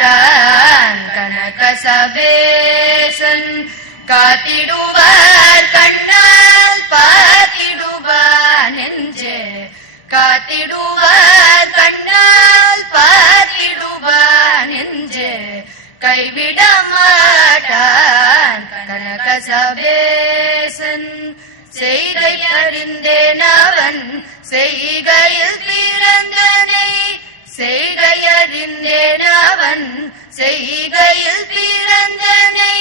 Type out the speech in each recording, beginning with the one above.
கைவிடமாட்டான் கனக சபேசன் காத்திடுவார் கண்ணால் பார்த்திடுவார் நெஞ்சே காத்திடுவார் கண்ணால் பார்த்திடுவார் நெஞ்சே கைவிடமாட்டான் கனக சபேசன் செய்கை அறிந்தேன் அவன் செய்கையில் பிறந்தனை செய்கை அறிந்தேன் அவன் செய்கையில் பிறந்தனை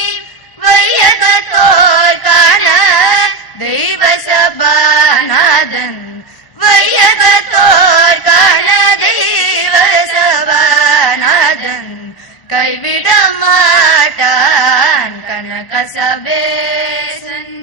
வையகத்தோர் காண தெய்வ சபாநாதன் வையகத்தோர் காண தெய்வ சபாநாதன் கைவிடமாட்டான் கனக சபேசன்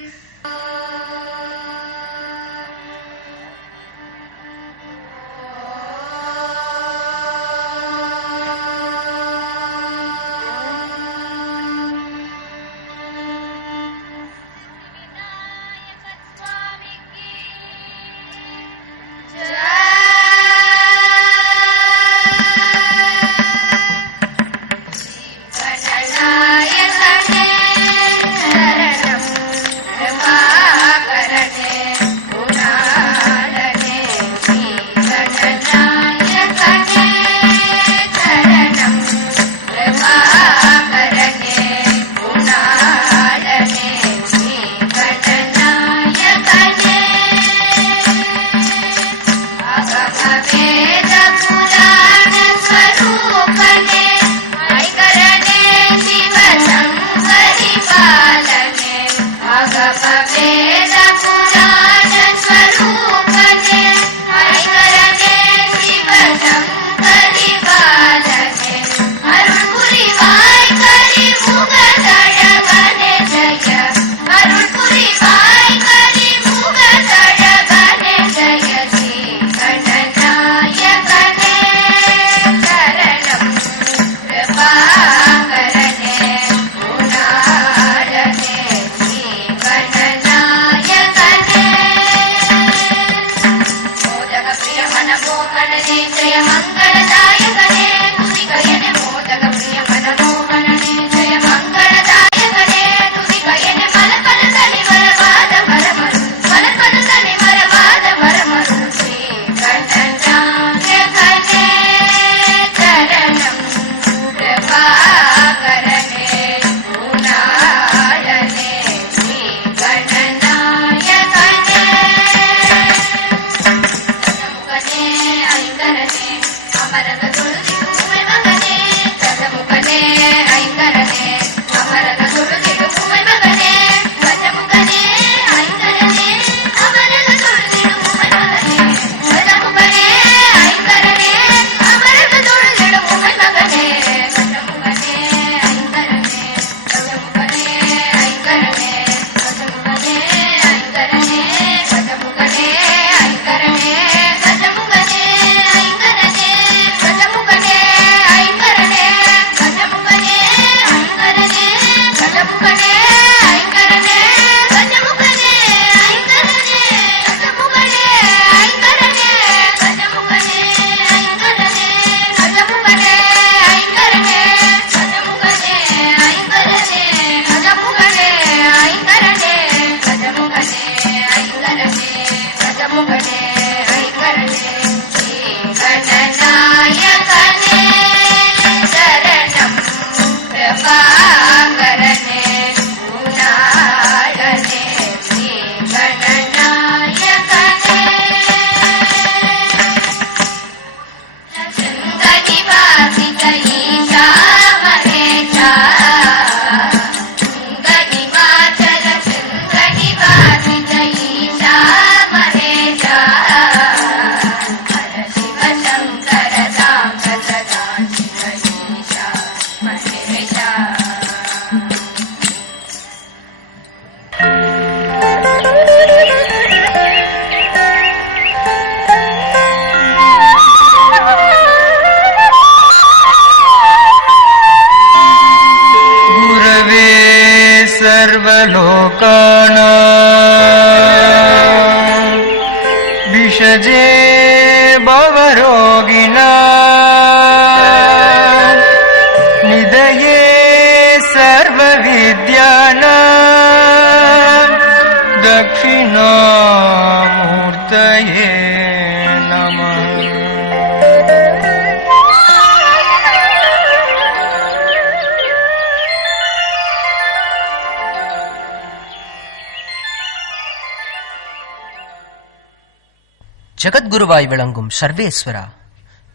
ஜெகத்குருவாய் விளங்கும் சர்வேஸ்வரா,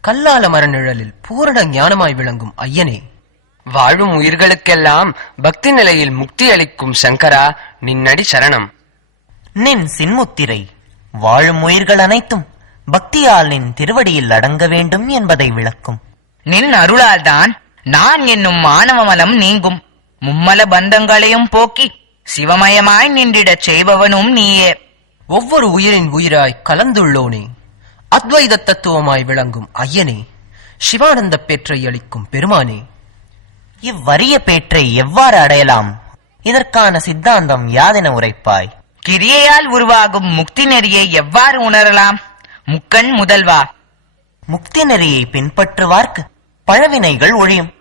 கல்லால மரநிழலில் பூரண ஞானமாய் விளங்கும் ஐயனே, வாழும் உயிர்களுக்கெல்லாம் பக்தி நிலையில் முக்தி அளிக்கும் சங்கரா, நின்னடி சரணம். நின் சின்முத்திரை வாழும் உயிர்கள் அனைத்தும் பக்தியால் நின் திருவடியில் அடங்க வேண்டும் என்பதை விளக்கும். நின் அருளால்தான் நான் என்னும் மானவமலம் நீங்கும். மும்மல பந்தங்களையும் போக்கி சிவமயமாய் நின்றிடச் செய்பவனும் நீயே. ஒவ்வொரு உயிரின் உயிராய் கலந்துள்ளோனே, அத்வைத தத்துவமாய் விளங்கும் ஐயனே, சிவானந்த பேற்றை அளிக்கும் பெருமானே, இவ்வரிய பேற்றை எவ்வாறு அடையலாம்? இதற்கான சித்தாந்தம் யாதென உரைப்பாய்? கிரியையால் உருவாகும் முக்தி நெறியை எவ்வாறு உணரலாம்? முக்கண் முதல்வா, முக்தி நெறியை பின்பற்றுவார்க்கு பழவினைகள் ஒழியும்,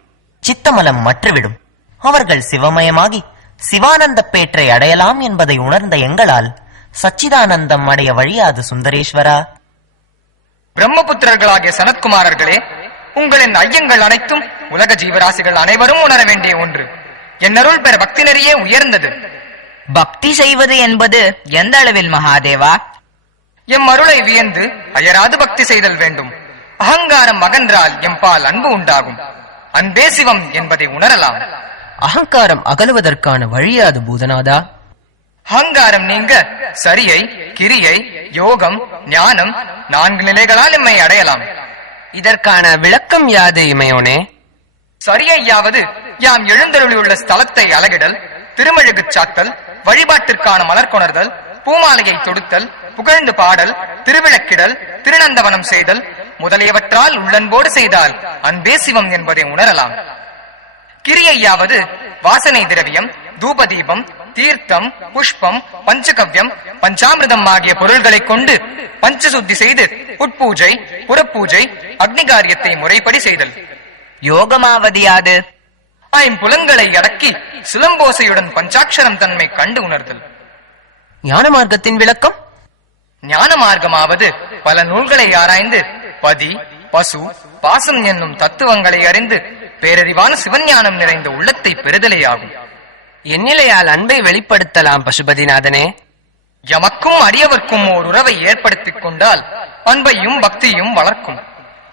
சித்தமலம் மற்றுவிடும். அவர்கள் சிவமயமாகி சிவானந்த பேற்றை அடையலாம் என்பதை உணர்ந்த எங்களால் சச்சிதானந்தம் அடைய வழியாது சுந்தரேஸ்வரா. பிரம்மபுத்திரர்களாகிய சனத்குமாரர்களே, உங்களின் ஐயங்கள் அனைத்தும் உலக ஜீவராசிகள் அனைவரும் உணர வேண்டிய ஒன்று. என்னருள் பெற பக்தி நெறியே உயர்ந்தது. பக்தி செய்வது என்பது எந்த அளவில் மகாதேவா? எம் அருளை வியந்து அயராது பக்தி செய்தல் வேண்டும். அகங்காரம் அகன்றால் எம்பால் அன்பு உண்டாகும். அன்பே சிவம் என்பதை உணரலாம். அகங்காரம் அகலுவதற்கான வழியாது பூதநாதா. அகங்காரம் நீங்க சரியை, கிரியை, யோகம், ஞானம் 4 நிலைகளால் எம்மை அடையலாம். இதற்கான விளக்கம் யாது இமையோனே? சரியையாவது யாம் எழுந்தருளியுள்ள ஸ்தலத்தை அலகிடல், திருமெழுகு சாத்தல், வழிபாட்டிற்கான மலர் கொணர்தல், பூமாலையை தொடுத்தல், புகழ்ந்து பாடல், திருவிளக்கிடல், திருநந்தவனம் செய்தல் முதலியவற்றால் உள்ளன்போடு செய்தால் அன்பே சிவம் என்பதை உணரலாம். கிரியையாவது வாசனை திரவியம், தூபதீபம், தீர்த்தம், புஷ்பம், பஞ்சகவ்யம், பஞ்சாமிர்தம் ஆகிய பொருள்களை கொண்டு பஞ்சசுத்தி செய்து உட்பூஜை, புறப்பூஜை, அக்னிகாரியத்தை முறைப்படி செய்தல். யோகமாவதியாது? ஐம்புலன்களை அடக்கி சிலம்போசையுடன் பஞ்சாட்சரம் தன்மை கண்டு உணர்தல். ஞான மார்க்கத்தின் விளக்கம்? ஞான மார்க்கமாவது பல நூல்களை ஆராய்ந்து பதி, பசு, பாசம் என்னும் தத்துவங்களை அறிந்து பேரறிவான சிவஞானம் நிறைந்த உள்ளத்தை பெறுதலே ஆகும். எந்நிலையால் அன்பை வெளிப்படுத்தலாம் பசுபதிநாதனே? எமக்கும் அடியவர்க்கும் ஓர் உறவை ஏற்படுத்திக் கொண்டால் அன்பையும் பக்தியும் வளர்க்கும்.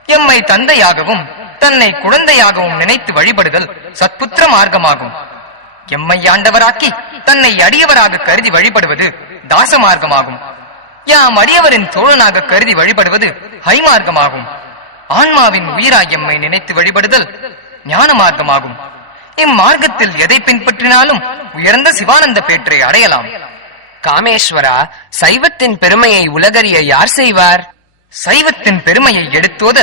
எம்மை தந்தையாகவும் தன்னை குழந்தையாகவும் நினைத்து வழிபடுதல் சத்புத்திர மார்க்கமாகும். எம்மை ஆண்டவராக்கி தன்னை அடியவராக கருதி வழிபடுவது தாச மார்க்கமாகும். யாம் அடியவரின் தோழனாக கருதி வழிபடுவது ஹை மார்க்கமாகும். ஆன்மாவின் உயிராய் எம்மை நினைத்து வழிபடுதல் ஞான மார்க்கமாகும். இம்மார்க்கத்தில் எதை பின்பற்றினாலும் உயர்ந்த சிவானந்த பேற்றை அடையலாம். காமேஸ்வரா, சைவத்தின் பெருமையை உலகறிய யார் செய்வார்? சைவத்தின் பெருமையை எடுத்தோத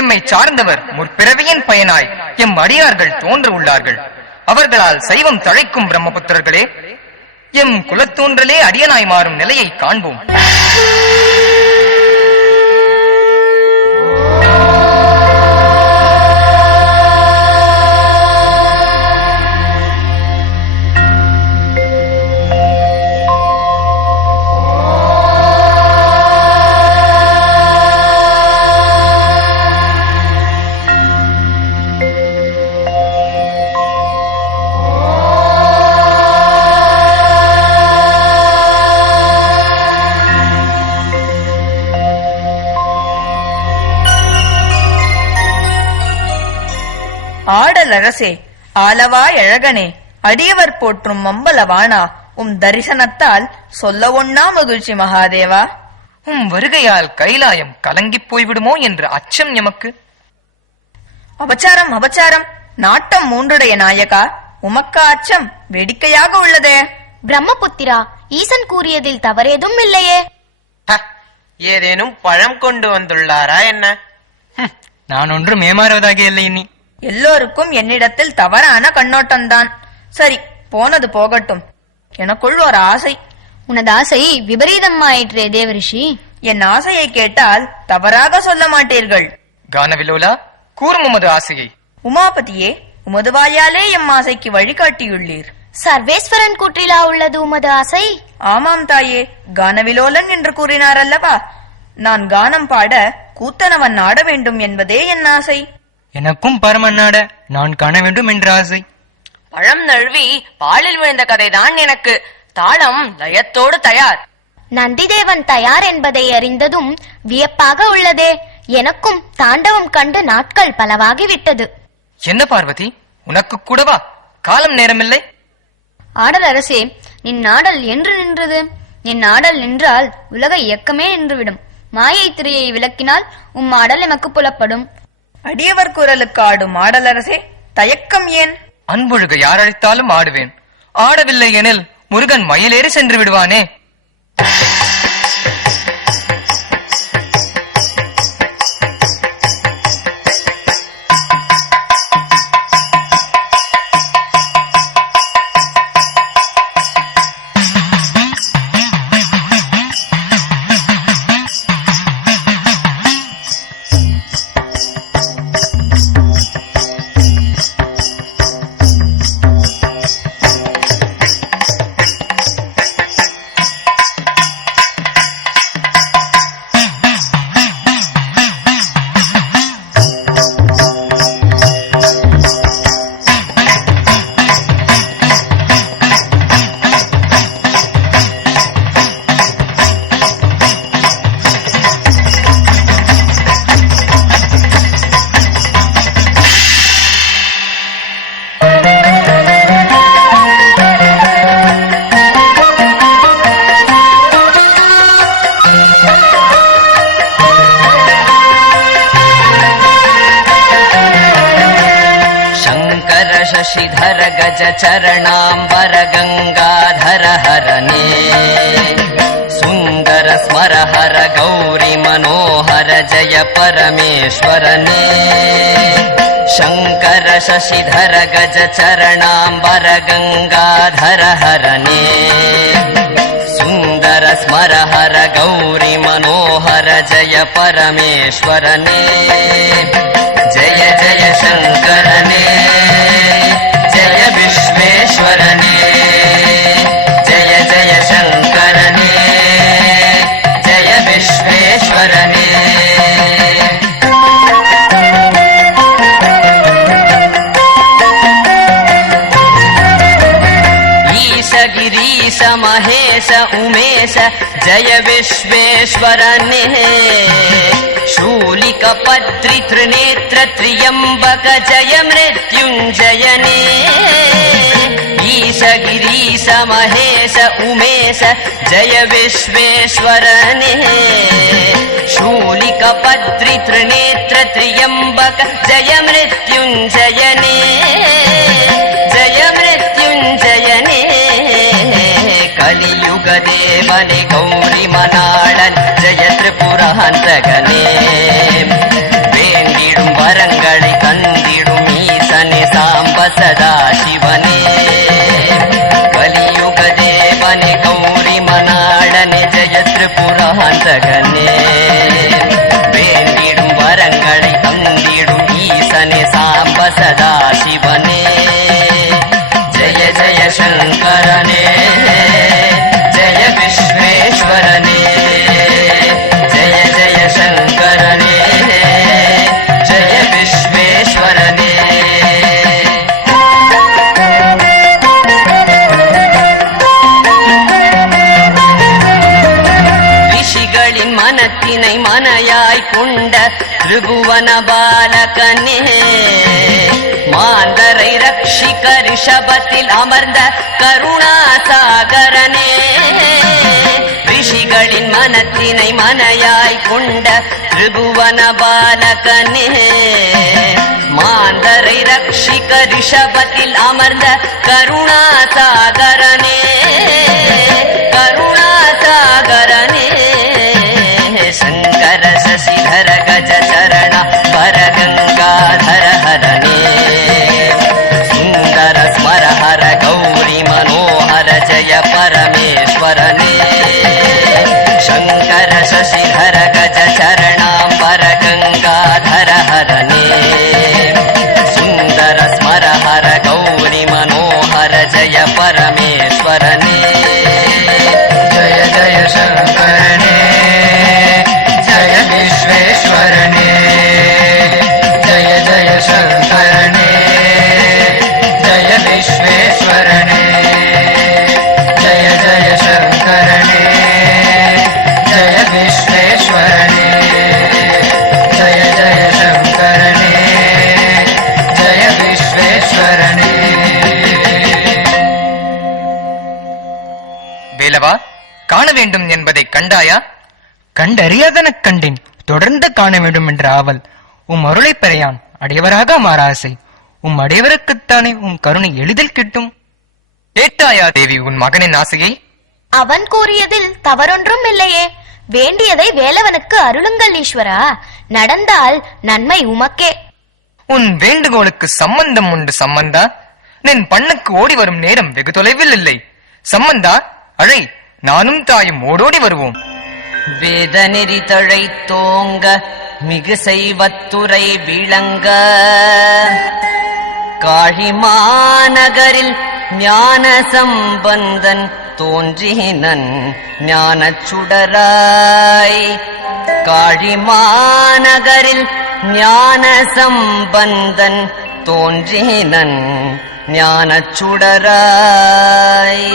எம்மை சார்ந்தவர் முற்பிறவியின் பயனாய் எம் அடியார்கள் தோன்ற உள்ளார்கள். அவர்களால் சைவம் தழைக்கும் பிரம்மபுத்திரர்களே, எம் குலத்தோன்றலே அடியனாய் மாறும் நிலையை காண்போம். ஆடலரசே, ஆலவாய் அழகனே, அடியவர் போற்றும் மம்பலவானா, தரிசனத்தால் சொல்ல ஒண்ணா மகிழ்ச்சி மகாதேவா. வருகையால் கைலாயம் கலங்கிப் போய்விடுமோ என்ற அச்சம் எமக்கு. அபச்சாரம் அபச்சாரம், நாட்டம் 3 நாயகா, உமக்கா அச்சம் வேடிக்கையாக உள்ளதே. பிரம்மபுத்திரா, ஈசன் கூறியதில் தவறேதும் இல்லையே. ஏதேனும் பழம் கொண்டு வந்துள்ளாரா என்ன? நான் ஒன்றும் ஏமாறுவதாக இல்லை. இனி எல்லோருக்கும் என்னிடத்தில் தவறான கண்ணோட்டம்தான். சரி, போனது போகட்டும். எனக்குள் ஒரு ஆசை. உனது ஆசை விபரீதமாயிற்றே தேவரிஷி. என் ஆசையை கேட்டால் தவறாக சொல்ல மாட்டீர்கள். கானவிலோலா, கூறும் உமது ஆசையை. உமாபதியே, உமது வாயாலே எம் ஆசைக்கு வழிகாட்டியுள்ளீர். சர்வேஸ்வரன் கூற்றிலா உள்ளது உமது ஆசை? ஆமாம் தாயே, கானவிலோலன் என்று கூறினார் அல்லவா. நான் கானம் பாட கூத்தனவன் ஆட வேண்டும் என்பதே என் ஆசை. எனக்கும் பரமநாட நான் காண வேண்டும் என்ற ஆசை. பழம் நழுவி பாலில் விழுந்த கதைதான் எனக்கு. தாளம் லயத்தோடு தயார். நந்திதேவன் தயார் என்பதை அறிந்ததும் வியப்பாக உள்ளதே. எனக்கும் தாண்டவம் கண்டு நாட்கள் பலவாகிவிட்டது. என்ன பார்வதி, உனக்கு கூடவா காலம் நேரமில்லை? ஆடல் அரசே, நின் ஆடல் என்று நின்றது? நின் ஆடல் நின்றால் உலக இயக்கமே நின்றுவிடும். மாயை திரையை விளக்கினால் உம் ஆடல் எமக்கு புலப்படும். அடியவர் குரலுக்கு ஆடும் ஆடலரசே, தயக்கம் ஏன்? அன்பொழுக யார் அழைத்தாலும் ஆடுவேன். ஆடவில்லை எனில் முருகன் மயிலேறி சென்று விடுவானே. शशिधर गज चरणाम्बर गंगाधर हरने सुंदर स्मर हर गौरी मनोहर जय परमेश्वरने शंकर शशिधर गज चरणाम्बर गंगाधर हरने सुंदर स्मर हर गौरी मनोहर जय परमेश्वरने जय जय शंकरने जय विश्वेश्वरने जय जय शंकरने जय विश्वेश्वरने ईश गिरीश महेश उमेश जय विश्वेश्वरने शूलिक पत्रि त्रिनेत्र त्र्यंबक जय मृत्युंजयने ईश गिरीश महेश उमेश जय विश्वेश्वरने शूलिक पत्रि त्रिनेत्र त्र्यंबक जय मृत्युंजयने जय मृत्युंजयने कलियुग देवने गौरी मनाडन जय त्रिपुरान्तकने वेंडिडुम वरंगळै तंदिडुम ईसने सांब सदा शिवने कलियुग देवने गौरी मनाडने जय त्रिपुरान्तकने वेंडिडुम वरंगळै तंदिडुम ईसने सांब सदा शिवने जय जय शंकरने जय विश्वेश्वरने जय जय शंकरने जय विश्वेश्वरने ऋषिகளின் மனத்தினை மனையாய் கொண்ட திரிபுவன பாலகனே மாந்தரை ரட்சிக்க ரிஷபத்தில் அமர்ந்த கருணாசாகரனே ரிஷிகளின் மனத்தினை மனையாய் கொண்ட திரிபுவன பாலகனே மாந்தரை ரட்சிக்க ரிஷபத்தில் அமர்ந்த கருணாசாகரனே கருணாசாகரனே शंकर शशिधर गज चरण वर गंगाधर हरने सुंदर स्मर हर गौरी मनोहर जय परमेश्वरने शंकर शशिधर गज चरणाम्बर गंगाधर हरने सुंदर स्मर हर गौरी मनोहर जय परमेश्वरने जय जय शंकरने जय विश्वेश्वरने जय जय शंकरने जय विश्वेश्वरने जय जय शंकरने வேண்டும் என்பதை கண்டாயா? கண்டறியாதனக் கண்டேன். தொடர்ந்து காண வேண்டும் என்ற ஆவல். உம் அருளை பெறையான் அடையவராக மாற ஆசை. உம் அடையவருக்குத்தானே உம் கருணை எளிதில் கிட்டும். கேட்டாயா தேவி உன் மகனின் ஆசையை? அவன் கூறியதில் தவறொன்றும் இல்லையே. வேண்டியதை வேலவனுக்கு அருளுங்கள் ஈஸ்வரா. நடந்தால் நன்மை உமக்கே. உன் வேண்டுகோளுக்கு சம்பந்தம் உண்டு சம்பந்தா. நின் பண்ணுக்கு ஓடி வரும் நேரம் வெகு தொலைவில் இல்லை. சம்பந்தா, அழை, நானும் தாயும் ஓடோடி வருவோம். வேதநெறி தழைத்தோங்க மிகு செய்வத்துறை விளங்க காழிமாநகரில் ஞான சம்பந்தன் தோன்றினன் ஞானச் சுடராய். காழிமாநகரில் ஞான சம்பந்தன் தோன்றினன் ஞானச் சுடராய்.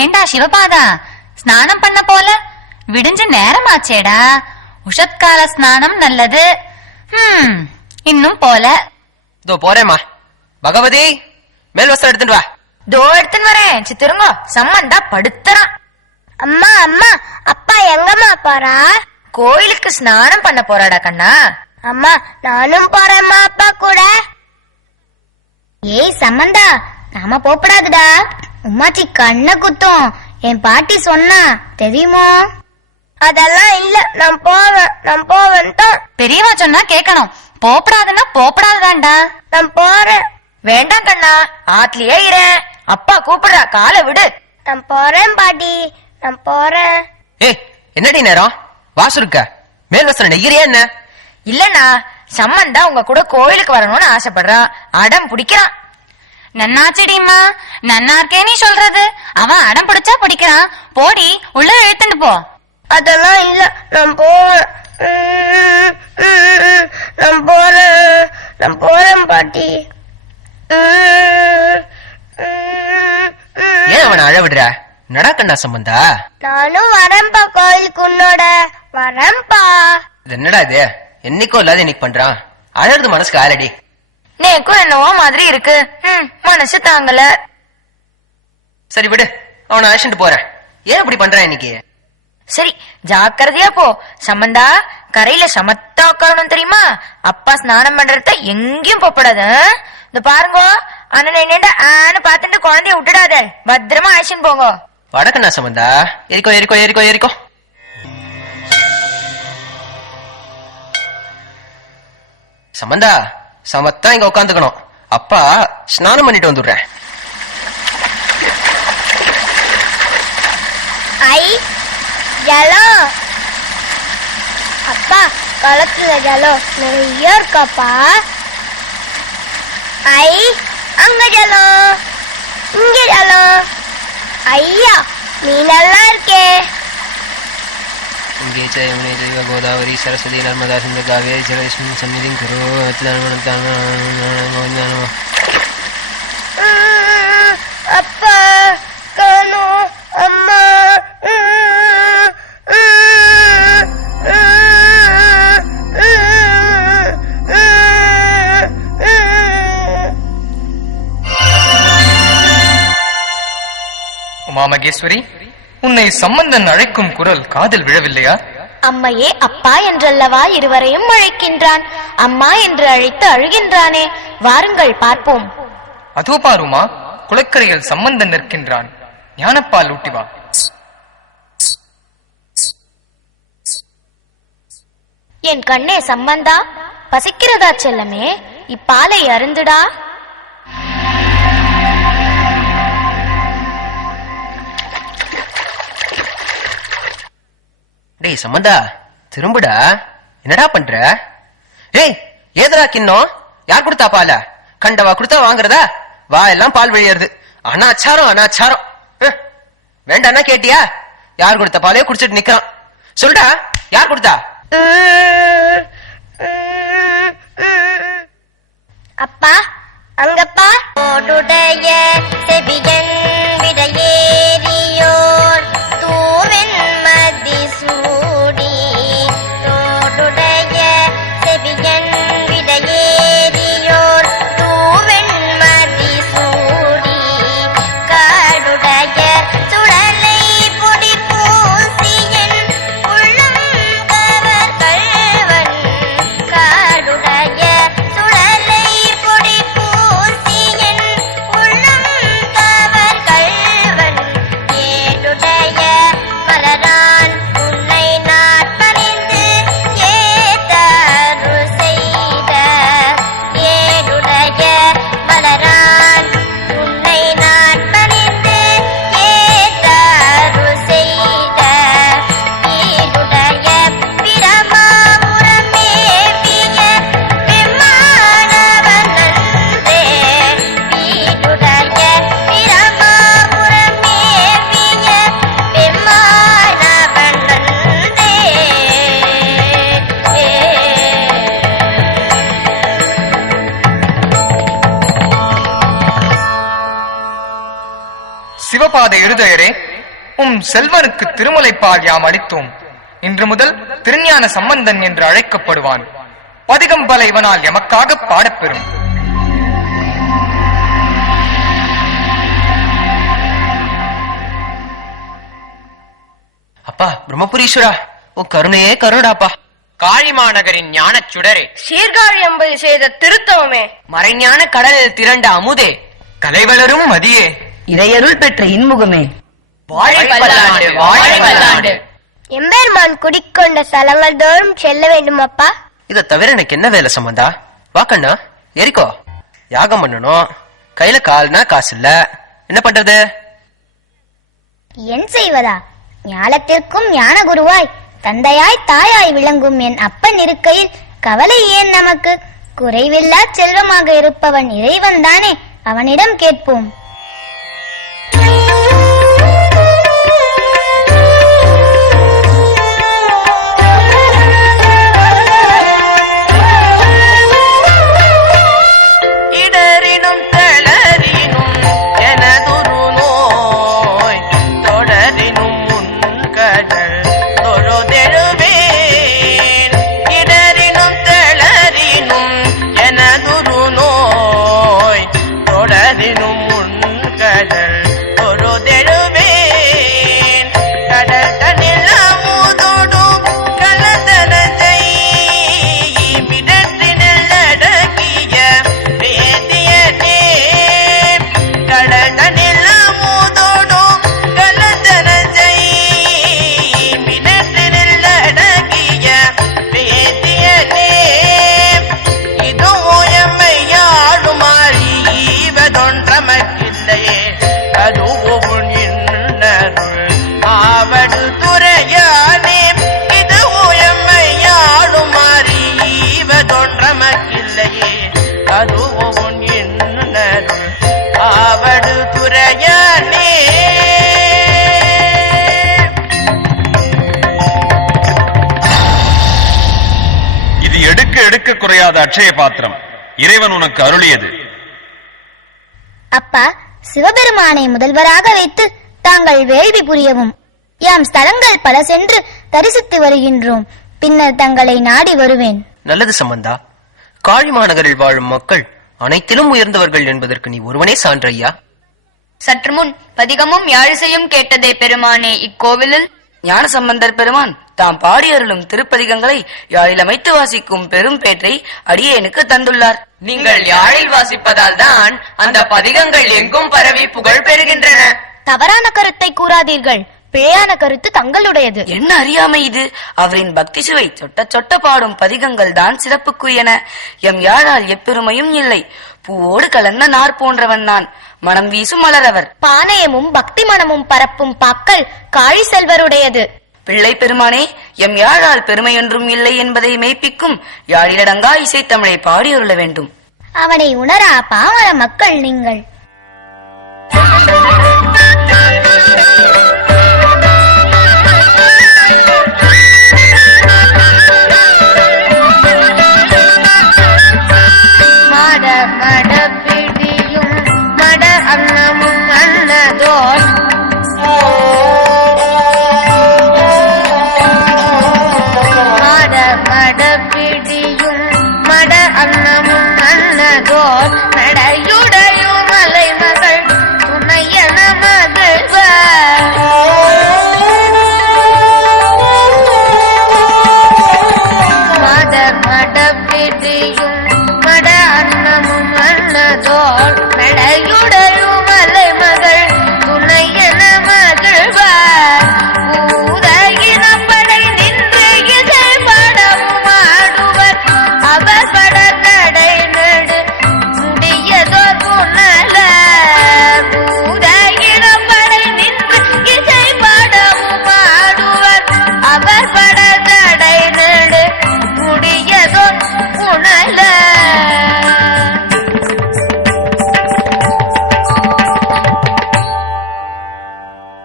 ஏண்டா சிவபாதா, ஸ்நானம் பண்ண போல? விடிஞ்ச நேரமாச்சேடா. உஷத்கால ஸ்நானம் நல்லது. இன்னும் போல. இதோ போறேம்மா. பகவதி, மேல் வஸ்திரம் எடுத்துட்டு வா. தோ எடுத்துன்னு வரேன். சித்திருங்கோ, சம்மந்தா படுத்துறான். அம்மா அம்மா, அப்பா எங்கம்மா போறா? கோயிலுக்கு ஸ்நானம் பண்ண போறாடா கண்ணா. அம்மா நானும் போறேம்மா அப்பா கூட. ஏய் சம்மந்தா, நாம போப்படாதுடா. உமாச்சி கண்ண குத்தும். என் பாட்டி சொன்னா தெரியுமோ? அதெல்லாம் இல்ல, நான் போவேன் தான். பெரியவா சொன்னா கேட்கணும். போப்படாதுன்னா போப்படாதுதான்டா. நான் போறேன். வேண்டாம் கண்ணா, ஆட்லயே இரேன். அப்பா கூப்பிடுறா, காலை விடு. நான் போறேன் பாட்டி, நான் போறேன். ஏய், என்னடி நேரம்? வாசுருக்க மேல் வஸ்திரம் நெய்யறியா என்ன? இல்லண்ணா, சம்மந்தா உங்க கூட கோயிலுக்கு வரணும்னு ஆசைப்படுறான். அடம் பிடிக்கிறான். நன்னாச்சிடிமா, நன்னா இருக்கே நீ சொல்றது. அவன் அடம் பிடிச்சா பிடிக்கிறான். போடி, உள்ள இழுத்துட்டு போ. அதெல்லாம் இல்ல, நான் போறேன். நான் போறேன் பாட்டி. ஏன் அவனை அழ விடுற? நடா கண்ணா சம்பந்தா. நானும் வரேன்பா, கோயிலுக்கு உன்னோட வரேன்பா. இது என்னடா இது? என்னைக்கோ இல்லாத இன்னைக்கு பண்றான். அழறது மனசுக்கு ஆலடி. நேக்கும் என்னவோ மாதிரி இருக்கு. மனசு தாங்கல. சரி விடு, அவனை அழைச்சிட்டு போறேன். ஏன் இப்படி பண்றான் இன்னைக்கு? சரி, ஜாக்கிரதையா போ. சம்பந்தா, கரையில சமத்தா உட்காரணும் தெரியுமா? அப்பா ஸ்நானம் பண்றத எங்கேயும் போப்படாது. இந்த பாருங்க, அண்ணன் என்னண்ட ஆன்னு பாத்துட்டு குழந்தைய விட்டுடாத. பத்திரமா அழைச்சின்னு போங்க. வடக்கண்ணா சம்பந்தா. ஏறிக்கோ ஏறிக்கோ ஏறிக்கோ ஏறிக்கோ. சம்பந்தா, சமத்தா இங்க உட்காந்துக்கணும். அப்பா ஸ்நானம் பண்ணிட்டு வந்துடுறேன். ஐ ஜலம். அப்பா குளத்துல ஜலம் நிறைய இருக்காப்பா. ஐ அங்க ஜலம், இங்க ஜலம். ஐயா மீனெல்லாம் இருக்கே. இங்கே யமுனை ஜெய்வ கோதாவரி சரஸ்வதி நர்மதா சிந்து காவேரி ஜலலட்சுமி சந்நிதிம் குரு. அப்பா கனு அம்மா. உமா மகேஸ்வரி, உன்னை சம்பந்தன் அழைக்கும் குரல் காதில் விழவில்லையா? அம்மையே அப்பா என்றல்லவா இருவரையும் அழைக்கின்றான். அம்மா என்று அழைத்து அழுகின்றானே. வாருங்கள் பார்ப்போம். அதோ பாருமா, குளக்கரையில் சம்பந்தன் நிற்கின்றான். ஞானப்பால் ஊட்டி வா. என் கண்ணே சம்பந்தா, பசிக்கிறதா செல்லமே? இப்பாலை அருந்துடா. டேய் சம்பந்தா, திரும்புடா. என்னடா பண்ற? ஏய், ஏதரா கிண்ணம்? யார் கொடுத்தா பால? கண்டவா கொடுத்தா வாங்குறதா? வா எல்லாம் பால் வழியறது. அனாச்சாரம் அனாச்சாரம். வேண்டான்னா கேட்டியா? யார் கொடுத்த பாலையே குடிச்சிட்டு நிக்கிறான். சொல்டா, யார் கொடுத்தா? அப்பா அங்கப்பா. ஓடுடைய செவியன் விடையேறியோர் சிவபாத இருதயரே, செல்வனுக்கு திருமுலைப்பால் யாம் அளித்தோம். இன்று முதல் திருஞான சம்பந்தன் என்று அழைக்கப்படுவான். பதிகம் பல இவனால் எமக்காக பாடப்பெறும். அப்பா பிரம்மபுரீஸ்வரா, உன் கருணையே கருடாப்பா. காளிமாநகரின் ஞானச் சுடரே, சீர்காழி என்பது செய்த திருத்தவமே, மறைஞான கடலில் திரண்ட அமுதே, கலைவளரும் மதியே, இறையருள் பெற்ற இன்முகமே, எம்பெருமான் குடிக்கொண்ட ஸ்தலங்கள் தோறும் செல்ல வேண்டும் அப்பா. இத தவிர எனக்கு என்ன வேலை சம்பந்தா? வாக்கண்ணா ஏறிக்கோ. யாகம் பண்ணணும், கையில கால்னா காசு இல்ல, என்ன பண்றது? என் செய்வதா? ஞானத்திற்கும் ஞான குருவாய் தந்தையாய் தாயாய் விளங்கும் என் அப்பன் இருக்கையில் கவலை ஏன் நமக்கு? குறைவில்லா செல்வமாக இருப்பவன் இறைவன் தானே, அவனிடம் கேட்போம். குறையாத அட்சய பாத்திரம் இறைவன் உனக்கு அருளியது. அப்பா, சிவபெருமானை முதல்வராக வைத்து தாங்கள் வேள்வி புரியவும். யாம் ஸ்தலங்கள் பல சென்று தரிசித்து வருகின்றோம். பின்னர் தங்களை நாடி வருவேன். நல்லது சம்பந்தா. காளிமாநகரில் வாழும் மக்கள் அனைத்திலும் உயர்ந்தவர்கள் என்பதற்கு நீ ஒருவனே சான்றையா. சற்று முன் பதிகமும் யாழிசையும் கேட்டதே பெருமானே. இக்கோவிலில் ஞான சம்பந்தர் பெருமான் தாம் பாடியருளும் திருப்பதிகங்களை யாழில் அமைத்து வாசிக்கும் பெரும் பேற்றை அடியேனுக்கு தந்துள்ளார். நீங்கள் யாழில் வாசிப்பதால் தான் அந்த பதிகங்கள் எங்கும் பரவி புகழ் பெறுகின்றன. தவறான கருத்தை கூறாதீர்கள். பிழையான கருத்து தங்களுடையது. என்ன அறியாமை இது? அவரின் பக்தி சுவை சொட்ட சொட்ட பாடும் பதிகங்கள் தான் சிறப்புக்குரியன. எம் யாழால் எப்பெருமையும் இல்லை. பூவோடு கலந்த நார் போன்றவன் நான். மனம் வீசும் மலரவர். பானையமும் பக்தி மனமும் பரப்பும் பாக்கள் காழி செல்வருடையது. பிள்ளை பெருமானே, எம் யாழால் பெருமை ஒன்றும் இல்லை என்பதை மெய்ப்பிக்கும் யாழிலடங்கா இசைத்தமிழை பாடியருள வேண்டும். அவனை உணரா பாமர மக்கள் நீங்கள்.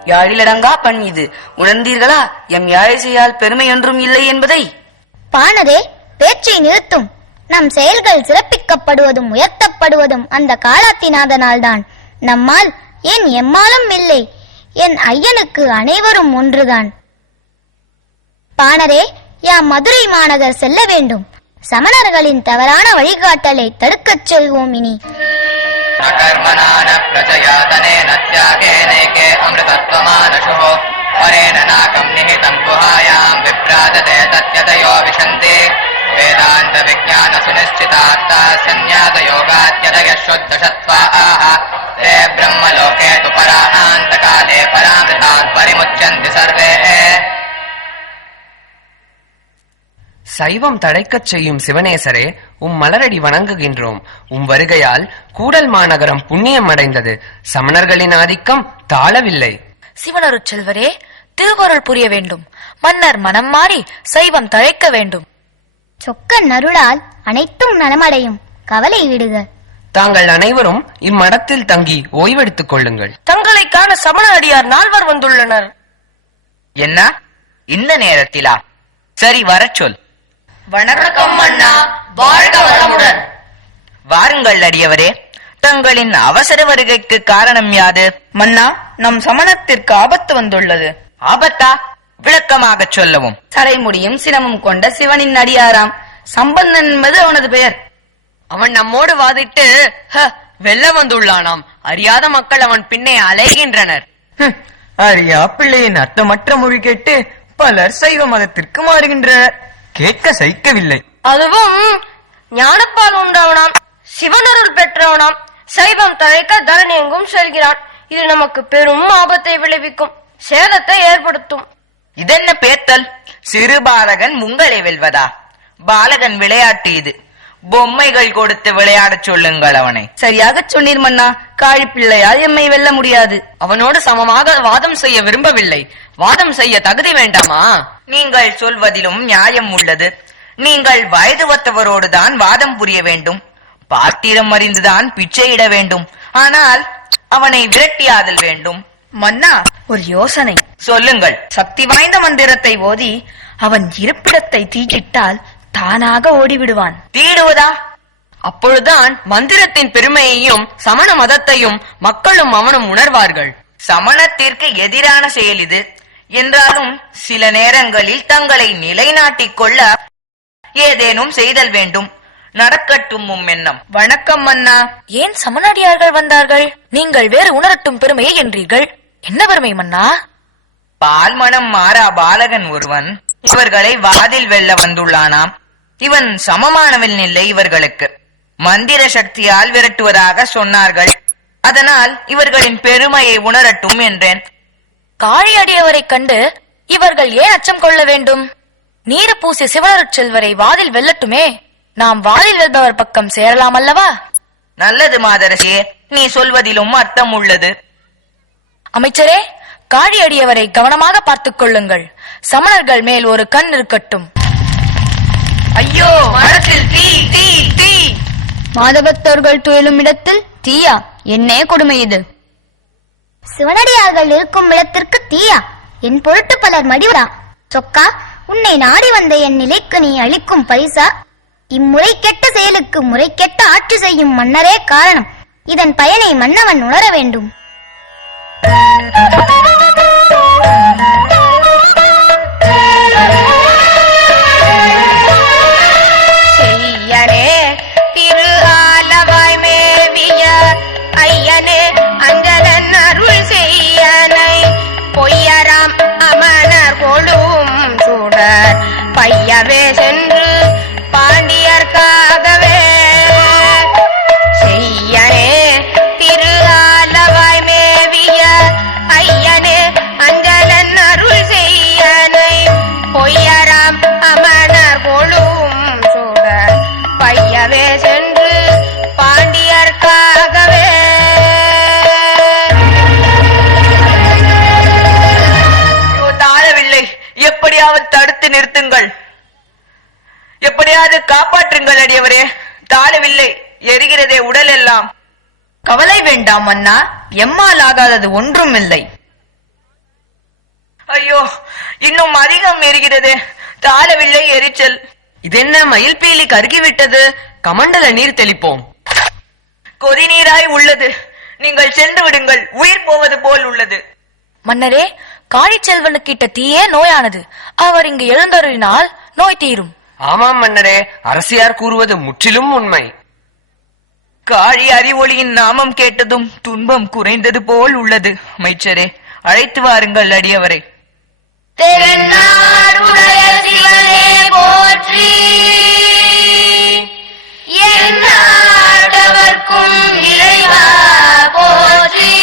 யாழிலடங்கா பண் இது. உணர்ந்தீர்களா எம் யாழிசையால் பெருமை ஒன்றும் இல்லை என்பதை? பாணரே, பேச்சை நிறுத்தும். நம் செயல்கள் சிறப்பிக்கப்படுவதும் உயர்த்தப்படுவதும் அந்த காலாத்திநாதனால் தான். நம்மால் ஏன் எம்மாலும் இல்லை. என் ஐயனுக்கு அனைவரும் ஒன்றுதான். பாணரே, யாம் மதுரை மாநகர் செல்ல வேண்டும். சமணர்களின் தவறான வழிகாட்டலை தடுக்கச் செல்வோம். இனி வேதாந்த விஜான சுனிஷ்டிதார்த்தா சந்நியாச யோகாத்யதய சுத்த சத்வாஹ தே பிரம்மலோகே து பராந்த காலே பராமிருதாத் பரிமுச்யந்தி சர்வே. சைவம் தடைக்கச் செய்யும் சிவனேசரே, மலரடி வணங்குகின்றோம். வருகையால் கூடல் மாநகரம் புண்ணியம் அடைந்தது. சமணர்களின் ஆதிக்கம் தாழவில்லை. சிவனருட் செல்வரே, திருவருள் புரிய வேண்டும். மன்னர் மனம் மாறி சைவம் தழைக்க வேண்டும். சொக்கன் அருளால் அனைத்தும் நலமடையும். கவலை விடுக. தாங்கள் அனைவரும் இம்மடத்தில் தங்கி ஓய்வெடுத்துக் கொள்ளுங்கள். தங்களை காண சமண அடியார் நால்வர் வந்துள்ளனர். என்ன, இந்த நேரத்திலா? சரி, வரச் சொல். வணக்கம் அண்ணா, வாழ்க வளமுடன். வாருங்கள் அடியவரே. தங்களின் அவசர வருகைக்கு காரணம் யாது? மன்னா, நம் சமணத்திற்கு ஆபத்து வந்துள்ளது. ஆபத்தா? விளக்கமாக சொல்லவும். சரைமுடியும் சினமும் கொண்ட சிவனின் அடியாராம் சம்பந்தன் என்பது அவனது பெயர். அவன் நம்மோடு வாதிட்டு வெல்ல வந்துள்ளானாம். அறியாத மக்கள் அவன் பின்னே அலைகின்றனர். அரியா பிள்ளையின் அர்த்தமற்ற மொழி கேட்டு பலர் சைவ மதத்திற்கு மாறுகின்றனர். கேட்க சகிக்கவில்லை. அதுவும் ஞானப்பால் உண்டவனாம், சிவனருள் பெற்றவனாம், சைவம் தழைக்க தரணி எங்கும் செல்கிறான். இது நமக்கு பெரும் ஆபத்தை விளைவிக்கும், சேதத்தை ஏற்படுத்தும். இதென்ன பேத்தல்? சிறு பாலகன் உங்களை வெல்வதா? பாலகன் விளையாட்டு இது. பொம்மைகள் கொடுத்து விளையாடச் சொல்லுங்கள் அவனை. சரியாக சொன்னீர் மன்னா. காழி பிள்ளையால் எம்மை வெல்ல முடியாது. அவனோடு சமமாக வாதம் செய்ய விரும்பவில்லை. வாதம் செய்ய தகுதி வேண்டாமா? நீங்கள் சொல்வதிலும் நியாயம் உள்ளது. நீங்கள் வயது ஒத்தவரோடுதான் வாதம் புரிய வேண்டும். பாத்திரம் அறிந்துதான் பிச்சையிட வேண்டும். ஆனால் அவனை விரட்டியாதல் வேண்டும். மன்னா, ஒரு யோசனை சொல்லுங்கள். சக்தி வாய்ந்த மந்திரத்தை ஓதி அவன் இருப்பிடத்தை தீட்டிட்டால் தானாக ஓடிவிடுவான். தீடுவதா? அப்பொழுதுதான் மந்திரத்தின் பெருமையையும் சமண மதத்தையும் மக்களும் அவனும் உணர்வார்கள். சமணத்திற்கு எதிரான செயல் இது. என்றாலும் சில நேரங்களில் தங்களை நிலைநாட்டிக் கொள்ள ஏதேனும் செய்தல் வேண்டும். நடக்கட்டும் எண்ணம். வணக்கம் மன்னா. ஏன் சமணடியார்கள் வந்தார்கள்? நீங்கள் வேறு உணரட்டும் பெருமையை என்றீர்கள். என்ன பெருமை மன்னா? பால் மனம் மாறா பாலகன் ஒருவன் இவர்களை வாதில் வெல்ல வந்துள்ளானாம். இவன் சமமானவன் இல்லை இவர்களுக்கு. மந்திர சக்தியால் விரட்டுவதாக சொன்னார்கள். அதனால் இவர்களின் பெருமையை உணரட்டும் என்றேன். காழி அடியவரைக் கண்டு இவர்கள் ஏன் அச்சம் கொள்ள வேண்டும்? நீரு பூசி சிவனருட் செல்வரை வாதில் வெல்லட்டுமே. நாம் வாதில் வெல்பவர் பக்கம் சேரலாம் அல்லவா? நல்லது மாதரசியே, நீ சொல்வதிலும் அர்த்தம் உள்ளது. அமைச்சரே, காழி அடியவரை கவனமாக பார்த்துக் கொள்ளுங்கள். சமணர்கள் மேல் ஒரு கண் இருக்கட்டும். ஐயோ, மரத்தில் தீ தீ தீ. மாதவத்தோர்கள் துயிலும் இடத்தில் தீயா? என்னே கொடுமை இது. சிவனடியார்கள் இருக்கும் இடத்திற்கு தீயா? என் பொருட்டு பலர் மடிவரா? சொக்கா, உன்னை நாடி வந்த என் நிலைக்கு நீ அளிக்கும் பரிசா? இம்முறை கெட்ட செயலுக்கு முறை கெட்ட ஆட்சி செய்யும் மன்னரே காரணம். இதன் பயனை மன்னவன் உணர வேண்டும். செய்யனே திரு ஆலவாய் மேவிய ஐயனே அஞ்சலன் அருள் செய்யனை பொய்யராம் அமனர் கொழுவும் சுடர் பையவே சென்று பாண்டியர்க்காகவே செய்யனே திரு ஆலவாய் மேவிய ஐயனே அஞ்சலன் அருள் செய்யனை பொய்யராம் அமனர் கொழுவும் சுடர் பையவே சென்று பாண்டியர்க்காகவே. தாழவில்லை, எப்படியாவது தடுத்து நிறுத்துங்கள். எப்படியாவது காப்பாற்றுங்கள் அடியவரே. தாழவில்லை, எரிகிறதே உடல் எல்லாம். கவலை வேண்டாம் மன்னா, எம்மால் ஆகாதது ஒன்றும் இல்லை. ஐயோ, இன்னும் அதிகம் எரிகிறது. தாழவில்லை, எரிச்சல். இதென்ன மயில் பீலி கருகிவிட்டது. கமண்டல நீர் தெளிப்போம். கொதிநீராய் உள்ளது. நீங்கள் சென்று விடுங்கள், உயிர் போவது போல் உள்ளது. மன்னரே, காழிச்செல்வனுக்கிட்ட தீயே நோயானது. அவர் இங்கு எழுந்தருளினால் நோய் தீரும். ஆமாம் மன்னரே, அரசியார் கூறுவது முற்றிலும் உண்மை. காழி அறிவொளியின் நாமம் கேட்டதும் துன்பம் குறைந்தது போல் உள்ளது. அமைச்சரே, அழைத்து வாருங்கள் அடியவரை. தென்னாடுடைய சிவனே போற்றி, எந்நாட்டவர்க்கும் இறைவா போற்றி.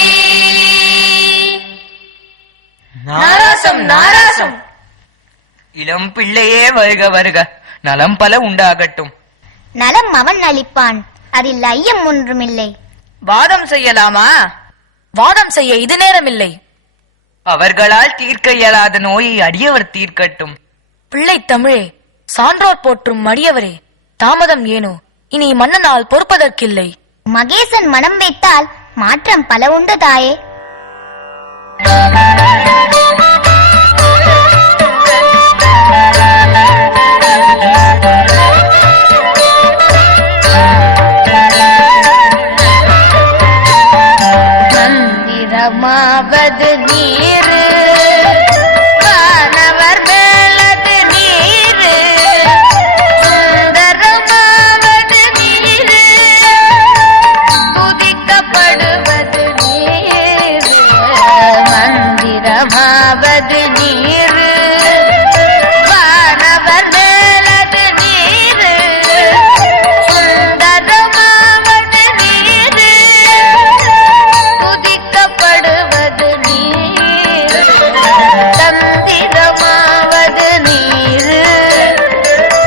நாராசம் நாராசம். இளம் பிள்ளையே வருக வருக, நலம் பல உண்டாகட்டும். நலம் அவன் அளிப்பான், அதில் ஐயம் ஒன்றுமில்லை. வாதம் செய்யலாமா? வாதம் செய்ய இது நேரமில்லை. அவர்களால் தீர்க்க இயலாத நோயை அடியவர் தீர்க்கட்டும். பிள்ளை தமிழே, சான்றோர் போற்றும் அடியவரே, தாமதம் ஏனோ? இனி மன்னனால் பொறுப்பதற்கில்லை. மகேசன் மனம் வைத்தால் மாற்றம் பல உண்டு தாயே. மந்திரமாவது நீரு, வானவர் மேலது நீரு, சுந்தரமாவது நீரு, துதிக்கப்படுவது நீரு. மந்திரமாவது நீரு, வானவர் மேலது நீரு, சுந்தரமாவது நீரு, துதிக்கப்படுவது நீரு. தந்திரமாவது நீரு,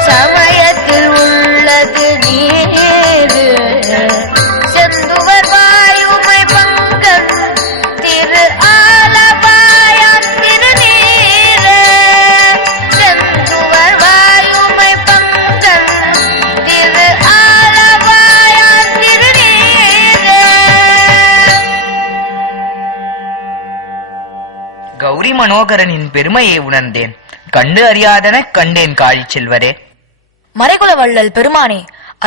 சமயத்தில் உள்ளது நீரு. செந்துவர் வாயுமை பங்கன் திரு ஆலவாயான் திருநீரு. செந்துவர் வாயுமை பங்கன் திரு ஆலவாயான் திருநீரு. கௌரி மனோகரனின் பெருமையை உணர்ந்தேன். கண்டு அறியாதன கண்டேன் காழிச்செல்வரே. மறைகுல வள்ளல் பெருமானே,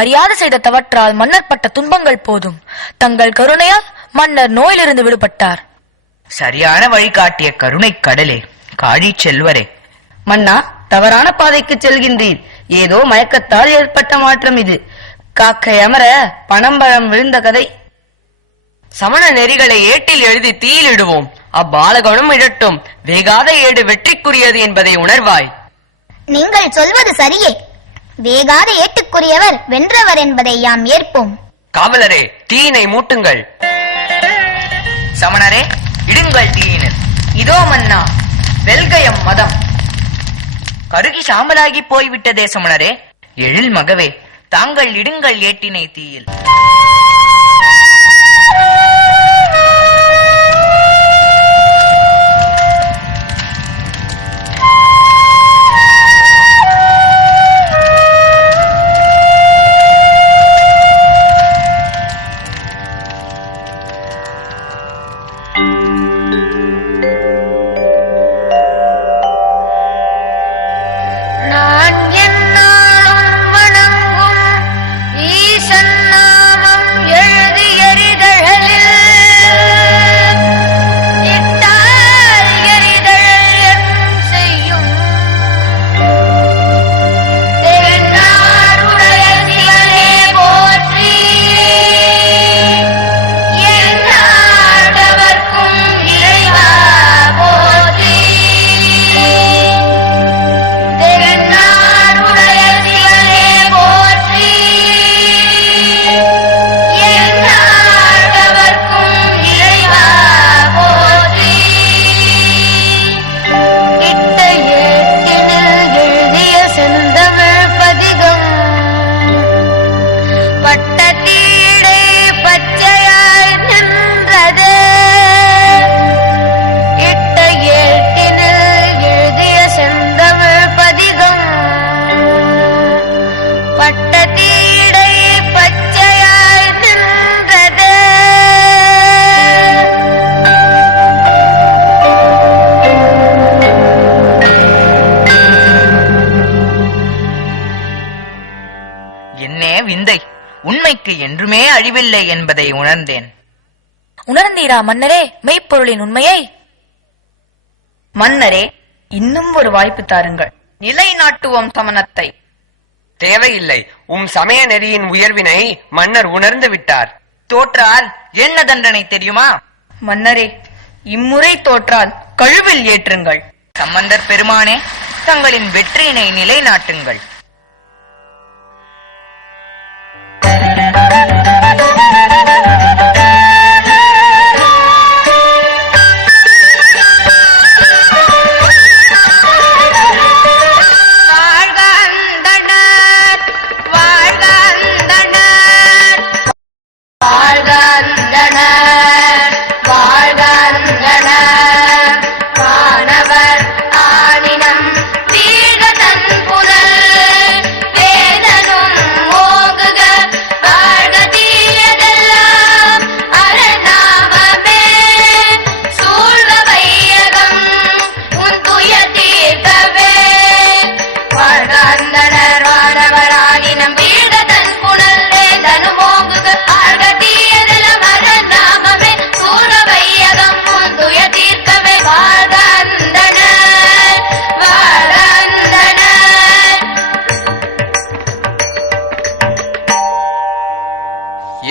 அறியாது செய்த தவற்றால் மன்னர் பட்ட துன்பங்கள் போதும். தங்கள் கருணையால் மன்னர் நோயிலிருந்து விடுபட்டார். சரியான வழி காட்டிய கருணை கடலே, காழிச்செல்வரே. மன்னா, தவறான பாதைக்கு செல்கின்றீர். ஏதோ மயக்கத்தால் ஏற்பட்ட மாற்றம் இது. காக்கை அமர பணம்பழம் விழுந்த கதை. சமண நெறிகளை ஏட்டில் எழுதி தீயிலிடுவோம். அப்பாலகனும் இடட்டும். வேகாத ஏடு வெற்றிக்குரியது என்பதை உணர்வாய். நீங்கள் சொல்வது சரியே. வேகாத ஏட்டுக்குரியவர் வென்றவர் என்பதை யாம் ஏற்போம். காவலரே, தீயினை மூட்டுங்கள். சமணரே, இடுங்கள் தீயினர். இதோ மன்னா, வெல்கயம் மதம் கருகி சாம்பலாகி போய்விட்டதே சமணரே. எழில் மகவே, தாங்கள் இடுங்கள் ஏட்டினை தீயில். நான் என்னாலும் வணங்கும் ஈசன் நாமம் எழுதி எறிதழலில் இட்டால் எறிதழல் என் செய்யும். தென்னாடுடைய சிவனே போற்றி, எந்நாட்டவர்க்கும் இறைவா போற்றி. தென்னாடுடைய சிவனே போற்றி, எந்நாட்டவர்க்கும் இறைவா போற்றி. இட்ட ஏட்டினில் எழுதிய செந்தமிழ் பதிகம் பட்ட தீடை பச்சையாய் நின்றது. இட்ட ஏட்டினில் எழுதிய செந்தமிழ் பதிகம் பட்ட தீடை பச்சையாய் நின்றது. என்னே விந்தை! உண்மைக்கு என்றுமே அழிவில்லை என்பதை உணர்ந்தேன். உணர்ந்தீரா மன்னரே மெய்ப்பொருளின் உண்மையை? மன்னரே, இன்னும் ஒரு வாய்ப்பு தாருங்கள். நிலைநாட்டுவோம் சமணத்தை. தேவையில்லை. சமய நெறியின் உயர்வினை மன்னர் உணர்ந்து விட்டார். தோற்றால் என்ன தண்டனை தெரியுமா? மன்னரே, இம்முறை தோற்றால் கழுவில் ஏற்றுங்கள். சம்பந்தர் பெருமானே, தங்களின் வெற்றியினை நிலைநாட்டுங்கள்.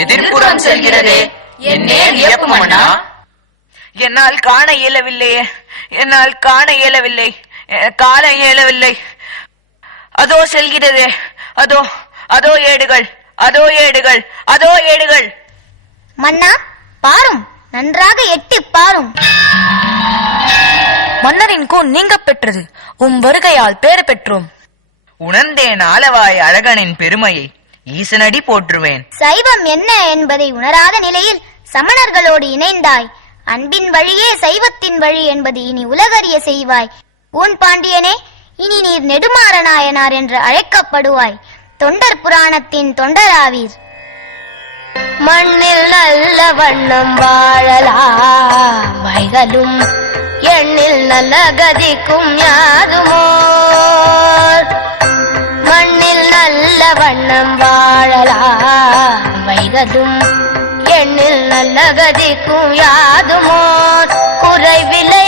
எதிர்ப்புறம் செல்கிறதே, என்னே வியப்பு மன்னா. என்னால் காண இயலவில்லையே, என்னால் காண இயலவில்லை, காண இயலவில்லை. அதோ செல்கிறதே, அதோ அதோ ஏடுகள், அதோ ஏடுகள், அதோ ஏடுகள். மன்னா பாரும், நன்றாக எட்டி பாரும். மன்னரின் கூன் நீங்க பெற்றது. வருகையால் பேறு பெற்றோம். உணர்ந்தேன் ஆலவாய் அழகனின் பெருமையை, ஈசனடி போற்றுவேன். சைவம் என்ன என்பதை உணராத நிலையில் சமணர்களோடு இணைந்தாய். அன்பின் வழியே சைவத்தின் வழி என்பது இனி உலகறிய செய்வாய். ஊன் பாண்டியனே, இனி நீர் நெடுமாறநாயனார் என்று அழைக்கப்படுவாய். தொண்டர் புராணத்தின் தொண்டராவீர். மண்ணில் நல்ல வண்ணம் வாழலாம் வைகளும், எண்ணில் நல்ல கதிக்கும் யாதுமோ. மண்ணில் நல்ல வண்ணம் வாழலாம் வைகளும், எண்ணில் நல்ல கதிக்கும் யாதுமோ. குறைவிலை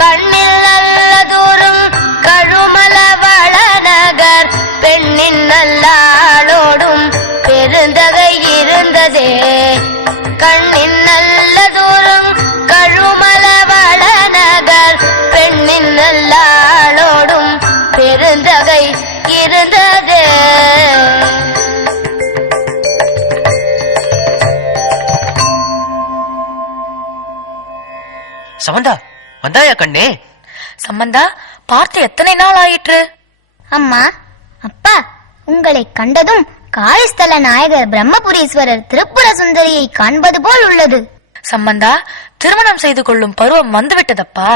கண்ணில் நல்லதோறும் கழுமல வளநகர், பெண்ணின் நல்லாளோடும் பெருந்தகை இருந்ததே. கண்ணின் நல்லதோறும் கழுமல வளநகர், பெண்ணின் நல்லாளோடும் பெருந்தகை இருந்ததே. சமந்தா, வந்தாயா கண்ணே? சம்பந்தா, பார்த்து எத்தனை நாள் ஆயிற்று? அம்மா, அப்பா, உங்களை கண்டதும் காளிஸ்தல நாயகர் பிரம்மபுரீஸ்வரர் திருப்புர சுந்தரியை காண்பது போல் உள்ளது. சம்பந்தா, திருமணம் செய்து கொள்ளும் பருவம் வந்துவிட்டதப்பா.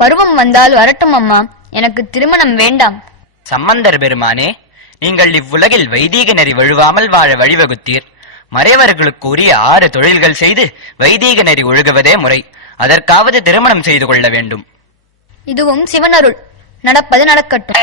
பருவம் வந்தால் வரட்டும் அம்மா, எனக்கு திருமணம் வேண்டாம். சம்பந்தர் பெருமானே, நீங்கள் இவ்வுலகில் வைதீக நெறி வழுவாமல் வாழ வழிவகுத்தீர். மறையவர்களுக்கு உரிய 6 தொழில்கள் செய்து வைதீக நெறி ஒழுகுவதே முறை. அதற்காவது திருமணம் செய்து கொள்ள வேண்டும். இதுவும் சிவனருள். நடப்பது நடக்கட்டும்.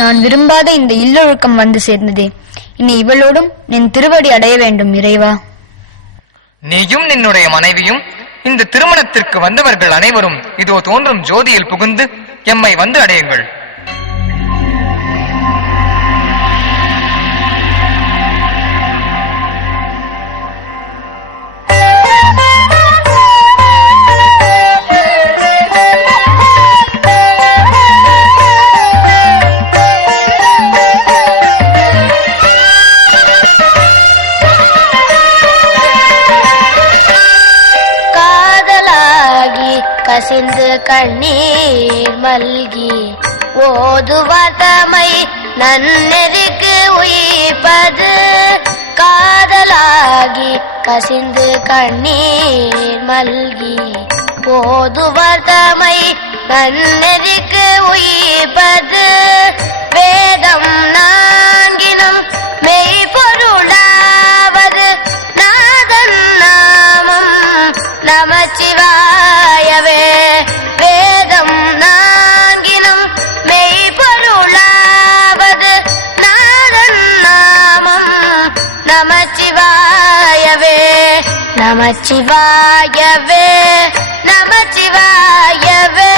நான் விரும்பாத இந்த இல்லொழுக்கம் வந்து சேர்ந்ததே. இனி இவளோடும் நின் திருவடி அடைய வேண்டும் இறைவா. நீயும் நின்னுடைய மனைவியும் இந்த திருமணத்திற்கு வந்தவர்கள் அனைவரும் இதோ தோன்றும் ஜோதியில் புகுந்து எம்மை வந்து அடையுங்கள். கசிந்து கண்ணீர் மல்கி ஓதுவதமை நன்னெறிக்கு உயிப்பது. காதலாகி கசிந்து கண்ணீர் மல்கி ஓதுவதமை நன்னெறிக்கு உயிப்பது. வேதம் நான்கினும் மெய்பொருளாவது நாதன் நாமம் நமச்சி நமச்சிவாயவே நமச்சிவாயவே.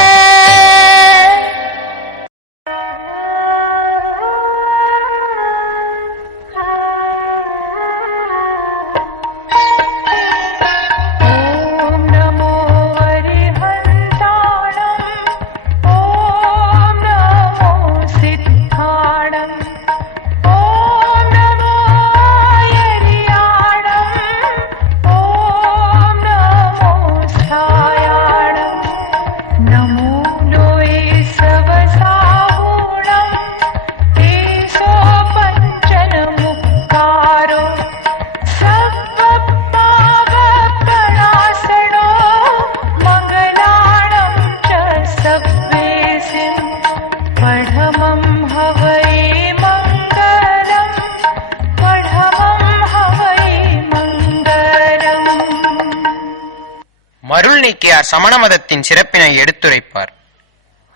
மருள் நீக்கியார் சமண மதத்தின் சிறப்பினை எடுத்துரைப்பார்.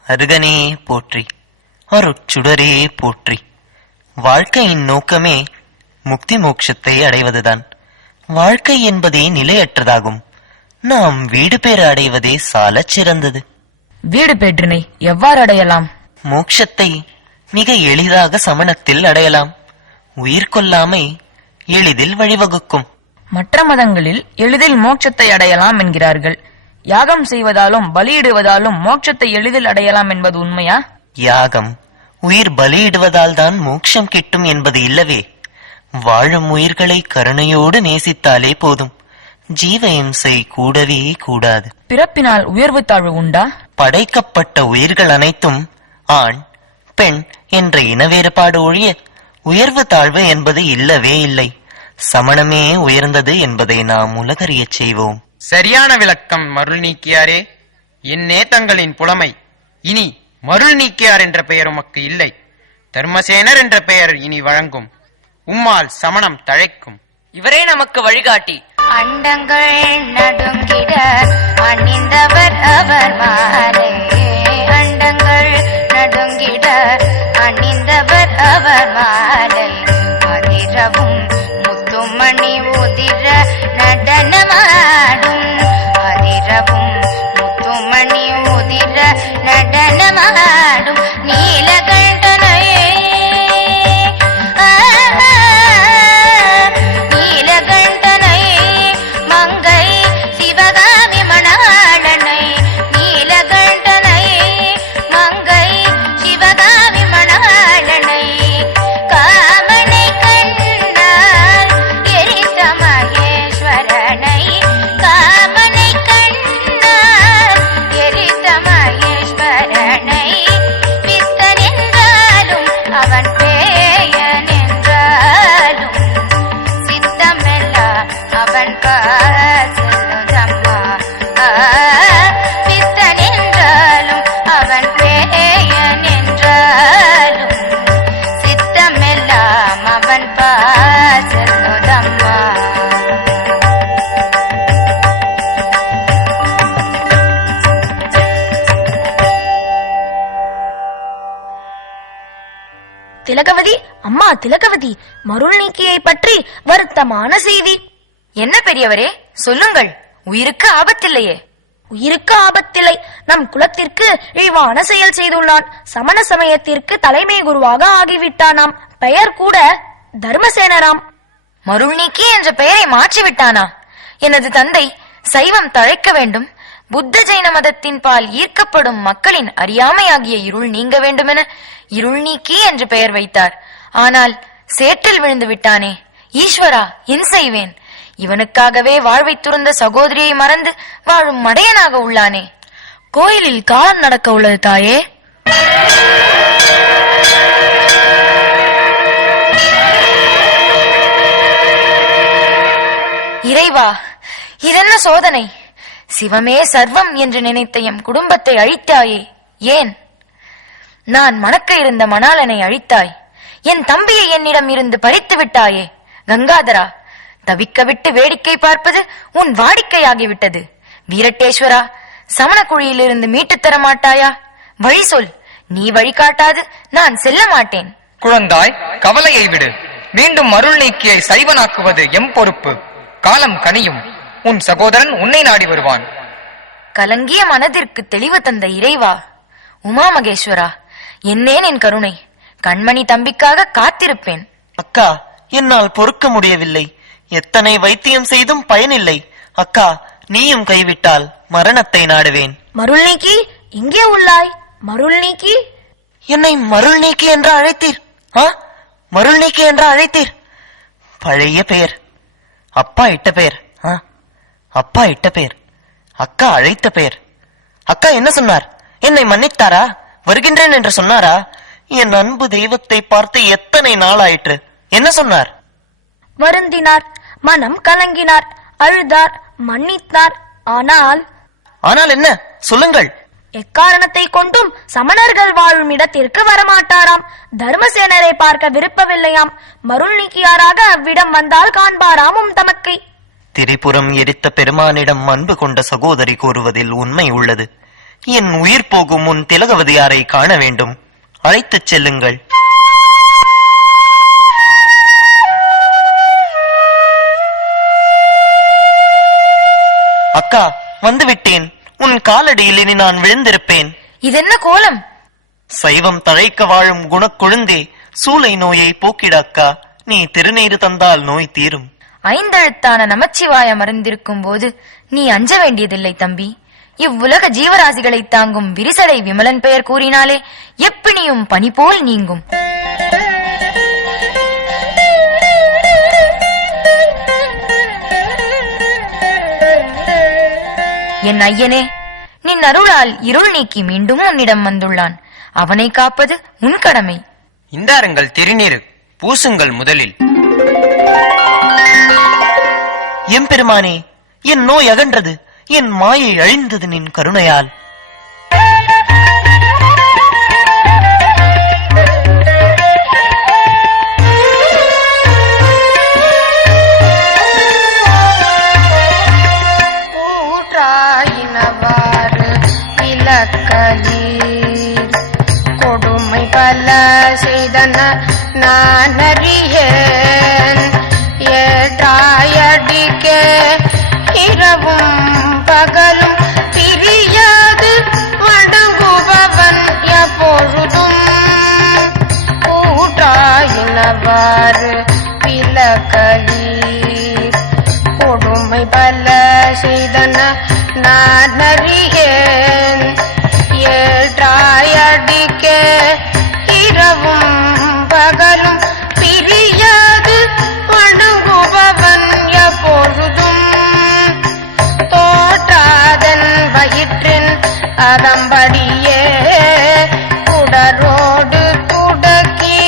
அருகனே போற்றி, அருட்சுடரே போற்றி. வாழ்க்கையின் நோக்கமே முக்தி மோட்சத்தை அடைவதுதான். வாழ்க்கை என்பதே நிலையற்றதாகும். நாம் வீடு பேறு அடைவதே சாலச் சிறந்தது. வீடு பேற்றினை எவ்வாறு அடையலாம்? மோட்சத்தை மிக எளிதாக சமணத்தில் அடையலாம். உயிர் கொல்லாமை எளிதில் வழிவகுக்கும். மற்ற மதங்களில் எளிதில் மோட்சத்தை அடையலாம் என்கிறார்கள். யாகம் செய்வதாலும் பலியிடுவதாலும் மோட்சத்தை எளிதில் அடையலாம் என்பது உண்மையா? யாகம், உயிர் பலியிடுவதால் தான் மோட்சம் கிட்டும் என்பது இல்லவே. வாழும் உயிர்களை கருணையோடு நேசித்தாலே போதும். ஜீவ இம்சை கூடவே கூடாது. பிறப்பினால் உயர்வு தாழ்வு உண்டா? படைக்கப்பட்ட உயிர்கள் அனைத்தும் ஆண் பெண் என்ற இன வேறுபாடு ஒழிய உயர்வு தாழ்வு என்பது இல்லவே இல்லை. சமணமே உயர்ந்தது என்பதை நாம் உலகறியச் செய்வோம். சரியான விளக்கம் மருள் நீக்கியாரே. என்னே தங்களின் புலமை. இனி மருள் நீக்கியார் என்ற பெயர் உமக்கு இல்லை. தர்மசேனர் என்ற பெயர் இனி வழங்கும். உம்மால் சமணம் தழைக்கும். இவரே நமக்கு வழிகாட்டி. அண்டங்கள் நடுங்கிட அணிந்தவர் அவர் மாலை. அண்டங்கள் நடுங்கிட அணிந்தவர் அவர் மாலை. அதிரவும் முத்துமணி உதிர நடனமாடும். அதிரவும் முத்துமணி உதிர நடனமாடும். நீலகண்டனையே மங்கை சிவகாமி மணாளனை. நீலகண்டனை மங்கை சிவகாமி மணாளனை. காமனை கண்ணால் எரித்த மகேஸ்வரனை. காமனை கண்ணால் எரித்த மகேஸ்வரனை. பித்தன் என்றாலும் அவன் பேயன் என்றாலும் சித்தமெல்லாம் அவன் பாசலுதம்மா. பித்தன் என்றாலும் அவன் பேயன் என்றாலும் சித்தமெல்லாம் அவன் பாசலுதம்மா. திலகவதி, அம்மா திலகவதி, மருள் நீக்கியை பற்றி வருத்தமான செய்தி. என்ன பெரியவரே, சொல்லுங்கள். உயிருக்கு ஆபத்தில்லையே? உயிருக்கு ஆபத்தில்லை. நம் குலத்திற்கு இழிவான செயல் செய்துள்ளான். சமண சமயத்திற்கு தலைமை குருவாக ஆகிவிட்டானாம். பெயர் கூட தர்மசேனராம். மருள் நீக்கி என்ற பெயரை மாற்றிவிட்டானா? எனது தந்தை சைவம் தழைக்க வேண்டும், புத்த ஜெயின மதத்தின் பால் ஈர்க்கப்படும் மக்களின் அறியாமையாகிய இருள் நீங்க வேண்டுமென இருள் நீக்கி என்று பெயர் வைத்தார். ஆனால் சேற்றில் விழுந்து விட்டானே. ஈஸ்வரா, என் செய்வேன்? இவனுக்காகவே வாழ்வை துறந்த சகோதரியை மறந்து வாழும் மடையனாக உள்ளானே. கோயிலில் காலம் நடக்க உள்ளது தாயே. இறைவா, இதென்ன சோதனை? சிவமே சர்வம் என்று நினைத்த எம் குடும்பத்தை அழித்தாயே. ஏன்? நான் மணக்க இருந்த மணாளனை அழித்தாய். என் தம்பியை என்னிடம் இருந்து பறித்து விட்டாயே. கங்காதரா, தவிக்க விட்டு வேடிக்கை பார்ப்பது உன் வாடிக்கையாகிவிட்டது. வீரட்டேஸ்வரா, சமண குழியிலிருந்து மீட்டுத் தர மாட்டாயா? வழி சொல். நீ வழிகாட்டாது நான் செல்ல மாட்டேன். குழந்தாய், கவலையை விடு. மீண்டும் மருள் நீக்கியை சைவனாக்குவது எம் பொறுப்பு. காலம் கனியும். உன் சகோதரன் உன்னை நாடி வருவான். கலங்கிய மனதிற்கு தெளிவு தந்த இறைவா, உமா மகேஸ்வரா, என்னேன் என் கருணை. கண்மணி தம்பிக்காக காத்திருப்பேன். அக்கா, என்னால் பொறுக்க முடியவில்லை. எத்தனை வைத்தியம் செய்தும் பயனில்லை. அக்கா, நீயும் கைவிட்டால் மரணத்தை நாடுவேன். மருள் நீக்கி இங்கே உள்ளாய். மருள் நீக்கி என்னை மருள் நீக்கி என்று அழைத்தீர்? மருள் நீக்கி என்று அழைத்தீர்? பழைய பெயர், அப்பா இட்ட பெயர். அப்பா இட்ட பெயர், அக்கா அழைத்த பெயர். அக்கா என்ன சொன்னார்? என்னை மன்னித்தாரா? வருகின்றேன் என்று சொன்னாரா? என் அன்பு தெய்வத்தை பார்த்து எத்தனை நாள் ஆயிற்று. என்ன சொன்னார்? வருந்தினார், மனம் கலங்கினார், அழுதார், மன்னித்தார். ஆனால் என்ன சொல்லுங்கள். எக்காரணத்தை கொண்டும் சமணர்கள் வாழும் இடத்திற்கு வரமாட்டாராம். தர்மசேனரை பார்க்க விருப்பவில்லையாம். மருள் நீக்கியாராக அவ்விடம் வந்தால் காண்பாராம் தமக்கை. திரிபுரம் எரித்த பெருமானிடம் அன்பு கொண்ட சகோதரி கூறுவதில் உண்மை உள்ளது. என் உயிர் போகும் முன் திலகவதியாரை காண வேண்டும். அழைத்துச் செல்லுங்கள். அக்கா, வந்துவிட்டேன். உன் காலடியில் இனி நான் விழுந்திருப்பேன். இதென்ன கோலம்? சைவம் தழைக்க வாழும் குணக்கொழுந்தே, சூளை நோயை போக்கிட அக்கா. நீ திருநீறு தந்தால் நோய் தீரும். ஐந்தெழுத்தான நமச்சிவாய மறந்திருக்கும் போது நீ அஞ்ச வேண்டியதில்லை தம்பி. இவ்வுலக ஜீவராசிகளை தாங்கும் விரிசடை விமலன் பெயர் கூறினாலே எப்பினியும் பனி போல் நீங்கும். என் ஐயனே, நின் அருளால் இருள் நீக்கி மீண்டும் உன்னிடம் வந்துள்ளான். அவனை காப்பது உன் கடமை. இந்தாருங்கள் திருநீரு, பூசுங்கள் முதலில். எம்பெருமானே, என் நோய் அகன்றது. என் மாயை அழிந்தது நின் கருணையால். கொடுமை பல செய்தன நான் அறியேன். ஏற்றாயடிக்கே இரவும் பகலும் பிரியாது வணங்குபவன் எப்பொழுதும். கூற்றாயினவாறு விலகலீர். கொடுமை பல செய்தன நான் அறியேன். ஏற்றாயடிக்கே இரவும் பகலும் பிரியாது வணங்குபவன் எப்பொழுதும். தோற்றாதன் வயிற்றின் அதம்படியே உடரோடு துடக்கி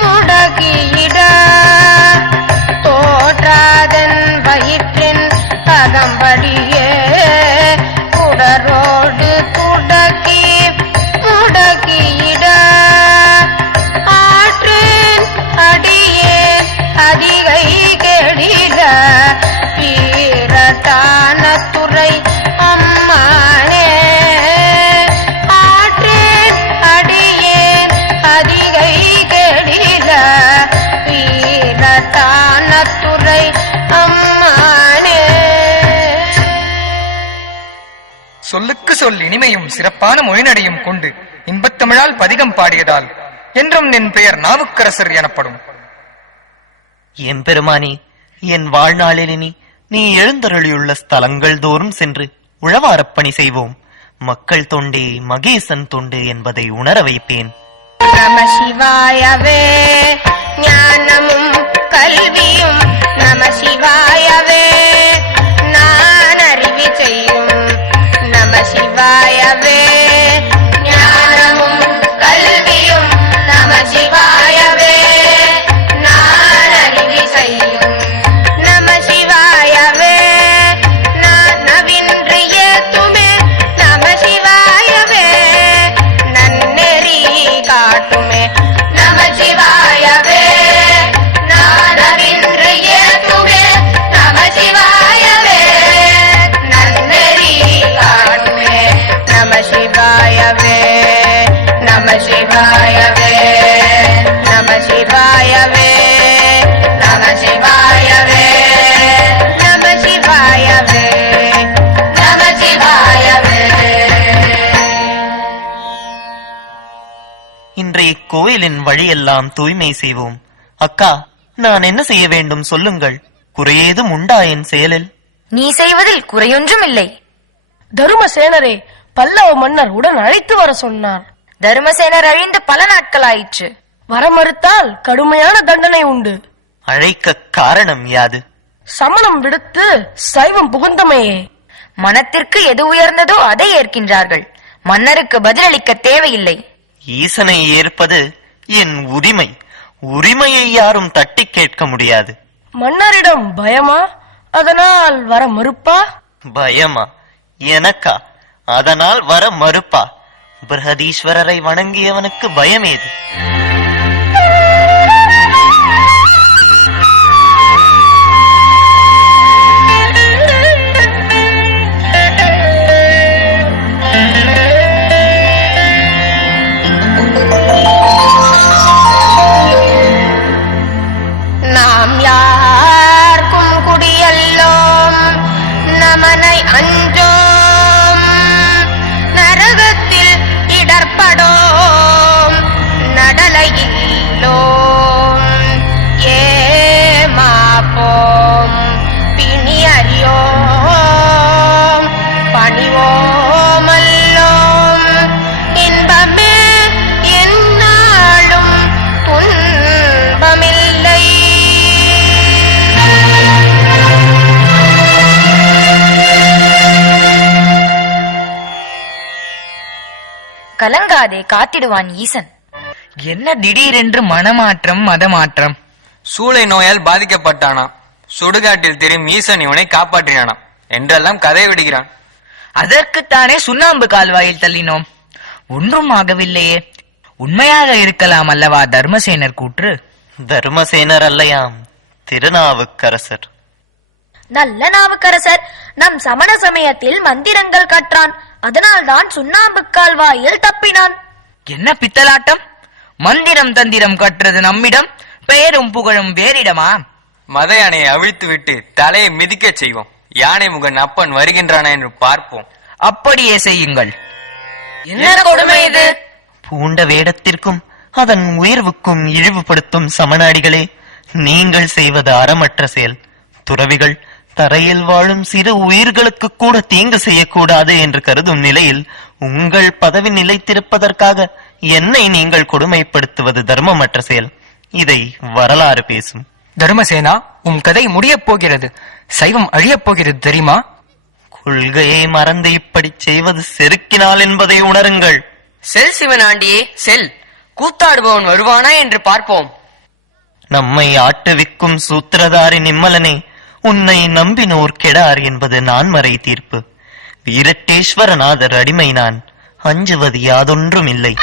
முடக்கியிட. தோற்றாதன் வயிற்றின் அதம்படியே உடரோடு துடக்கி முடக்கியிட. ஆற்றேன் அடியேன் அதிகை கெடில வீரட்டான துறை அம்மானே. ஆற்றேன் அடியேன் அதிகை கெடில வீரட்டான துறை அம்மானே. சொல்லுக்கு சொல் இனிமையும் சிறப்பான மொழிநடையும் கொண்டு இன்பத்தமிழால் பதிகம் பாடியதால் என்றும் நின் பெயர் நாவுக்கரசர் எனப்படும். எம்பெருமானே, என் வாழ்நாளில் இனி நீ எழுந்தருளியுள்ள ஸ்தலங்கள் தோறும் சென்று உழவாரப்பணி செய்வோம். மக்கள் தொண்டே மகேசன் தொண்டு என்பதை உணர வைப்பேன். நம சிவாயவே ஞானமும் கல்வியும். நம சிவாயவே நான் அறிவி செய்யும். நம சிவாயவே ஞானமும் கல்வியும். நம சிவாயவே நான் அறிவி செய்யும். நம சிவாயவே நான் நவின்று ஏத்துமே. நம சிவாயவே நன்னெறி காட்டுமே. நம சிவாயவே நான் நவின்று ஏத்துமே. நம சிவாய இக்கோயிலின் வழியெல்லாம் தூய்மை செய்வோம். அக்கா, நான் என்ன செய்ய வேண்டும் சொல்லுங்கள். குறையேதும் உண்டா என் செயலில்? நீ செய்வதில் குறையொன்றும் இல்லை. தருமசேனரே, பல்லவ மன்னர் உடன் அழைத்து வர சொன்னார். தருமசேனர் அழிந்து பல நாட்கள் ஆயிற்று. வர மறுத்தால் கடுமையான தண்டனை உண்டு. அழைக்க காரணம் யாது? சமணம் விடுத்து சைவம் புகுந்தமையே. மனத்திற்கு எது உயர்ந்ததோ அதை ஏற்கின்றார்கள். மன்னருக்கு பதிலளிக்க தேவையில்லை. ஈசனை ஏற்பது என் உரிமை. உரிமையை யாரும் தட்டி கேட்க முடியாது. மன்னரிடம் பயமா? அதனால் வர மறுப்பா? பயமா? எனக்கா? அதனால் வர மறுப்பா? பிரகதீஸ்வரரை வணங்கியவனுக்கு பயமேது? நாம் யார்க்கும் குடியல்லோம், நமனை அஞ்சோம், நரகத்தில் இடர்படோம், நடலையில்லோம், ஏமாப்போம், பிணி அறியோம், பணிவோமல்லோம், இன்பமே எந்நாளும் துன்பமில்லை. கலங்காதே, காத்திடுவான் ஈசன். என்ன திடீரென்று மனமாற்றம் மதமாற்றம்? சூளை நோயால் பாதிக்கப்பட்டானாம். சுடுகாட்டில் தெரியும் ஈசன் இவனை காப்பாற்றினானாம் என்றெல்லாம் கதை விடுகிறான். அதற்குத்தானே சுண்ணாம்பு கால்வாயில் தள்ளினோம். ஒன்றும் ஆகவில்லையே. உண்மையாக இருக்கலாம் அல்லவா தர்மசேனர் கூற்று? தர்மசேனர் அல்லையாம், திருநாவுக்கரசர். நல்ல நாவுக்கரசர் நம் சமண சமயத்தில் மந்திரங்கள் கற்றான். அதனால்தான் சுண்ணாம்பு கால்வாயில் தப்பினான். என்ன பித்தலாட்டம்? மந்திரம் தந்திரம் கற்றது நம்மிடம், பெயரும் புகழும் வேறிடமா? மத யானையை அவிழ்த்து விட்டு தலையை மிதிக்கச் செய்வோம். யானை முகன் அப்பன் வருகின்றானா என்று பார்ப்போம். அப்படியே செய்யுங்கள். என்ன கொடுமை இது? பூண்ட வேடத்திற்கும் அதன் உயர்வுக்கும் இழிவுபடுத்தும் சமணாடிகளே, நீங்கள் செய்வது அறமற்ற செயல். துறவிகள் தரையில் வாழும் சிறு உயிர்களுக்கு கூட தீங்கு செய்யக்கூடாது என்று கருதும் நிலையில் உங்கள் பதவி நிலைத்திருப்பதற்காக என்னை நீங்கள் கொடுமைப்படுத்துவது தர்மமற்ற செயல். இதை வரலாறு பேசும். தர்மசேனா, உன் கதை முடியப் போகிறது. சைவம் அழியப் போகிறது தெரியுமா? கொள்கையை மறந்து இப்படி செய்வது செருக்கினால் என்பதை உணருங்கள். செல் சிவனாண்டியே செல். கூத்தாடுபவன் வருவானா என்று பார்ப்போம். நம்மை ஆட்டுவிக்கும் சூத்திரதாரி நிம்மலனே, உன்னை நம்பினோர் கெடார் என்பது நான்மறை தீர்ப்பு. வீரட்டேஸ்வரநாதர் அடிமை நான், அஞ்சுவது யாதொன்றும் இல்லை.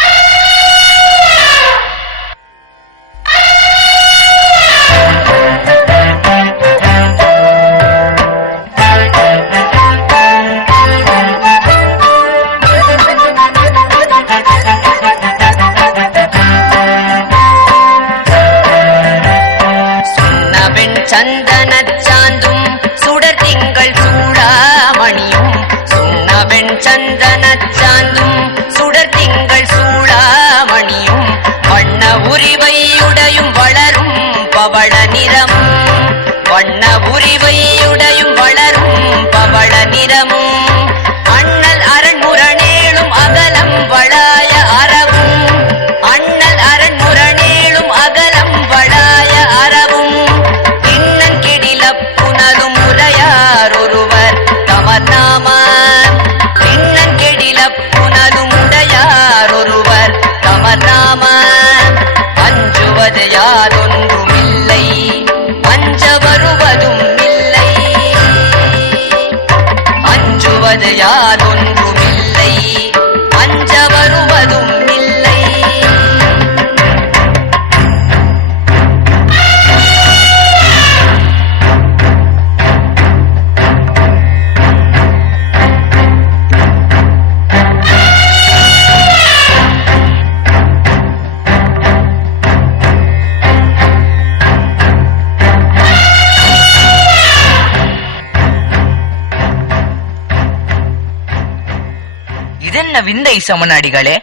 இதென்ன விந்தை சமணாடிகளே?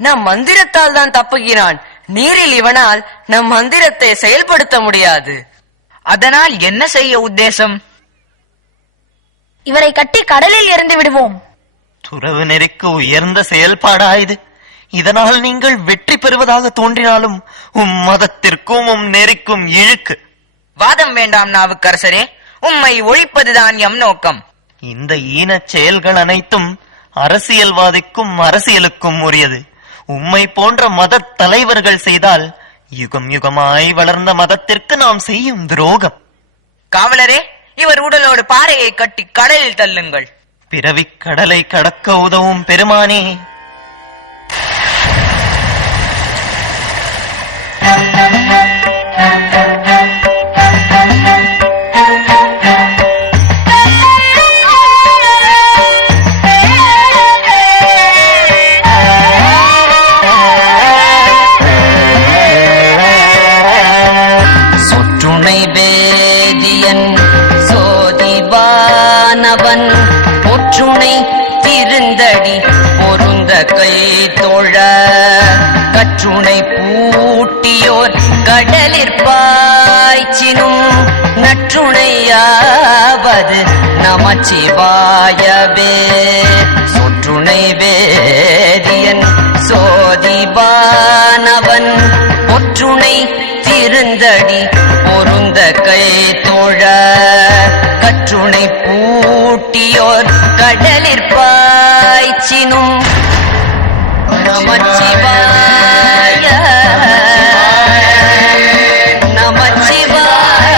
நம் மந்திரத்தால் தான் தப்புகிறான். நீரில் இவனால் நம் மந்திரத்தை செயல்படுத்த முடியாது. அதனால் என்ன செய்ய உத்தேசம்? இவரை கட்டி கடலில் எறிந்து விடுவோம். துறவு நெறிக்கு உயர்ந்த செயல்பாடா இது? இதனால் நீங்கள் வெற்றி பெறுவதாக தோன்றினாலும் மதத்திற்கும் நெறிக்கும் இழுக்கு. வாதம் வேண்டாம் நாவுக்கரசரே, உம்மை ஒழிப்பதுதான் எம் நோக்கம். இந்த ஈனச் செயல்கள் அனைத்தும் அரசியல்வாதிக்கும் அரசியலுக்கும் உரியது. உம்மை போன்ற மத தலைவர்கள் செய்தால் யுகம் யுகமாய் வளர்ந்த மதத்திற்கு நாம் செய்யும் துரோகம். காவலரே, இவர் உடலோடு பாறையை கட்டி கடலில் தள்ளுங்கள். பிறவிக் கடலை கடக்க உதவும் பெருமானே, சொற்றுணை வேதியன் சோதிவானவன் ஒற்றுணை திருந்தடி பொருந்த கை தோழ கற்றுணை பூட்டியோர் கடலிற்பாய்ச்சினும் நற்றுணையாவது நமச்சிவாயவே. சொற்றுணை வேதியன் சோதிவானவன் ஒற்றுணை திருந்தடி பொருந்த கை தோழ கற்றுணை பூட்டியோர் கடலிற்பாய்ச்சினும் நமச்சிவாய நமச்சிவாய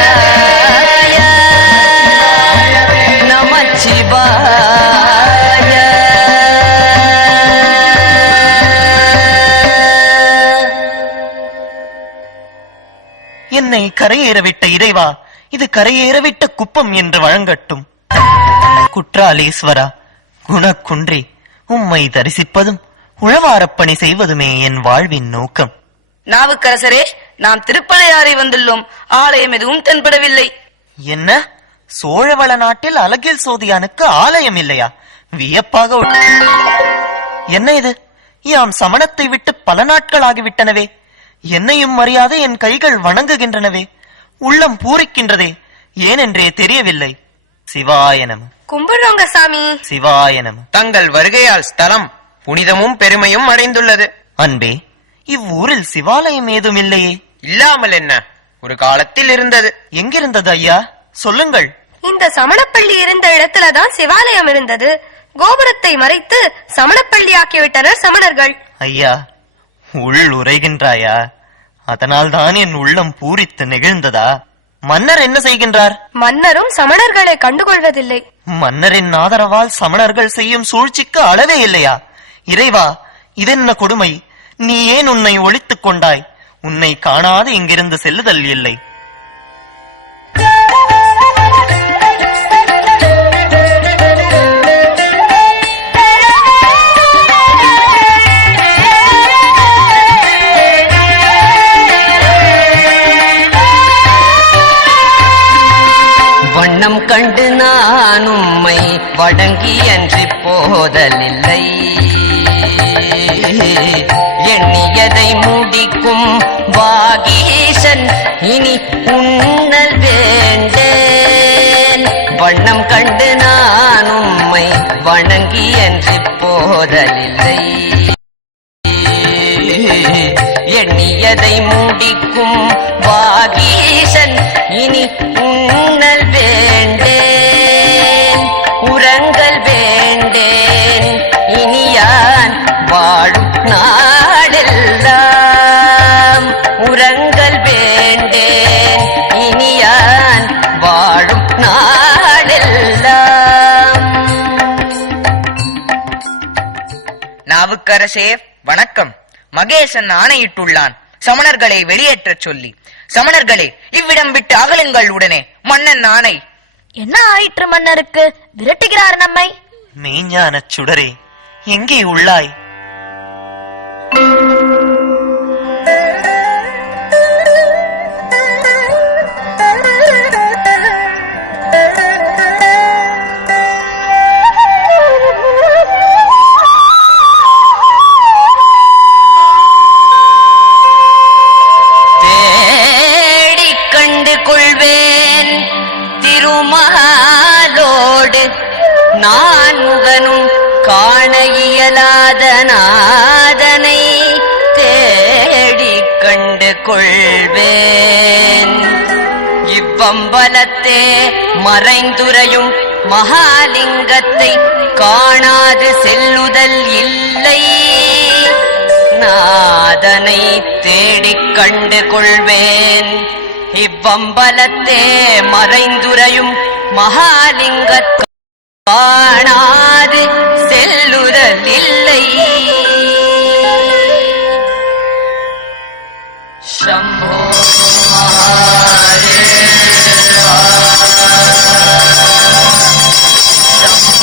நமச்சிவாய. என்னை கரையேறவிட்ட இறைவா, இது கரையேறவிட்ட குப்பம் என்று வழங்கட்டும். குற்றாலீஸ்வரா, குணக்குன்றி, உம்மை தரிசிப்பதும் உழவாரப்பணி செய்வதுமே என் வாழ்வின் நோக்கம். நாவுக்கரசரே, நாம் திருப்பலையாறை வந்துள்ளோம். ஆலயம் எதுவும் தென்படவில்லை. என்ன, சோழவள நாட்டில் அலகில் சோதியானுக்கு ஆலயம் இல்லையா? வியப்பாக என்ன இது? யாம் சமணத்தை விட்டு பல நாட்கள் ஆகிவிட்டனவே. என்னையும் மரியாதை என் கைகள் வணங்குகின்றனவே. உள்ளம் பூரிக்கின்றதே, ஏனென்றே தெரியவில்லை. சிவாய நம. கும்பிடுறோங்க சாமி. சிவாய நம. தங்கள் வருகையால் ஸ்தலம் புனிதமும் பெருமையும் அடைந்துள்ளது. அன்பே, இவ்வூரில் சிவாலயம் ஏதும் இல்லையே? இல்லாமல் என்ன, ஒரு காலத்தில் இருந்தது. எங்கிருந்தது ஐயா, சொல்லுங்கள். இந்த சமணப்பள்ளி இருந்த இடத்துலதான் சிவாலயம் இருந்தது. கோபுரத்தை மறைத்து சமணப்பள்ளி ஆக்கிவிட்டனர் சமணர்கள். ஐயா, உள் உரைகின்றாயா? அதனால் தான் என் உள்ளம் பூரித்து நெகிழ்ந்ததா? மன்னர் என்ன செய்கின்றார்? மன்னரும் சமணர்களை கண்டுகொள்வதில்லை. மன்னரின் ஆதரவால் சமணர்கள் செய்யும் சூழ்ச்சிக்கு அளவே இல்லையா? இறைவா, இதென்ன கொடுமை! நீ ஏன் உன்னை ஒளித்துக் கொண்டாய்? உன்னை காணாது இங்கிருந்து செல்லுதல் இல்லை. வண்ணம் கண்டு நான் உம்மை வணங்கி அன்றி போதலில்லை. எண்ணியதை முடிக்கும் வாகீசன் இனி உன்னல் வேண்டேன். வண்ணம் கண்டு நான் உம்மை வணங்கி அன்றி போதலில்லை. எண்ணியதை முடிக்கும் வாகீசன் இனி உன்னல் வேண்டேன். உரங்கள் வேண்டேன் இனியான் வாழும் நாடெல்லாம். உரங்கள் வேண்டேன் இனியான் வாழும் நாடெல்லாம். நாவுக்கரசே வணக்கம். மகேசன் ஆணையிட்டுள்ளான் சமணர்களை வெளியேற்றச் சொல்லி. சமணர்களே, இவ்விடம் விட்டு அகலுங்கள் உடனே. மன்னன் ஆணை. என்ன ஆயிற்று மன்னருக்கு? விரட்டுகிறார் நம்மை. மெய்ஞானச் சுடரே, எங்கே உள்ளாய்? நாளோடு நான் முகனும் காண இயலாத நாதனை தேடிக் கண்டு கொள்வேன். இவ்வம்பலத்தே மறைந்துரையும் மகாலிங்கத்தை காணாது செல்லுதல் இல்லை. நாதனை தேடிக் கண்டு கொள்வேன். இவ்வம்பலத்தே மறைந்துரையும் மகாலிங்கத்தை காணாது செல்லுதல் இல்லை. शम्भो महादेवा शम्भो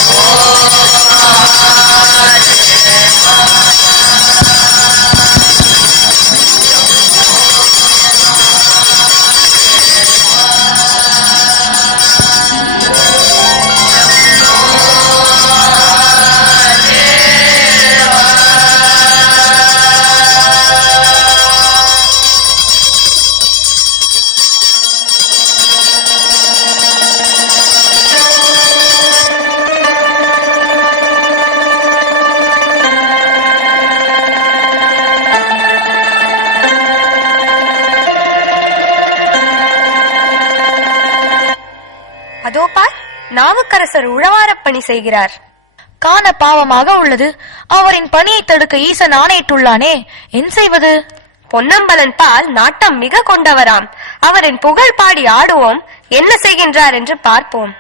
அதோ பார், நாவுக்கரசர் உழவாரப் பணி செய்கிறார். காண பாவமாக உள்ளது. அவரின் பணியை தடுக்க ஈசன் ஆணையிட்டுள்ளானே, என் செய்வது? பொன்னம்பலன் பால் நாட்டம் மிக கொண்டவராம். அவரின் புகழ் பாடி ஆடுவோம், என்ன செய்கின்றார் என்று பார்ப்போம்.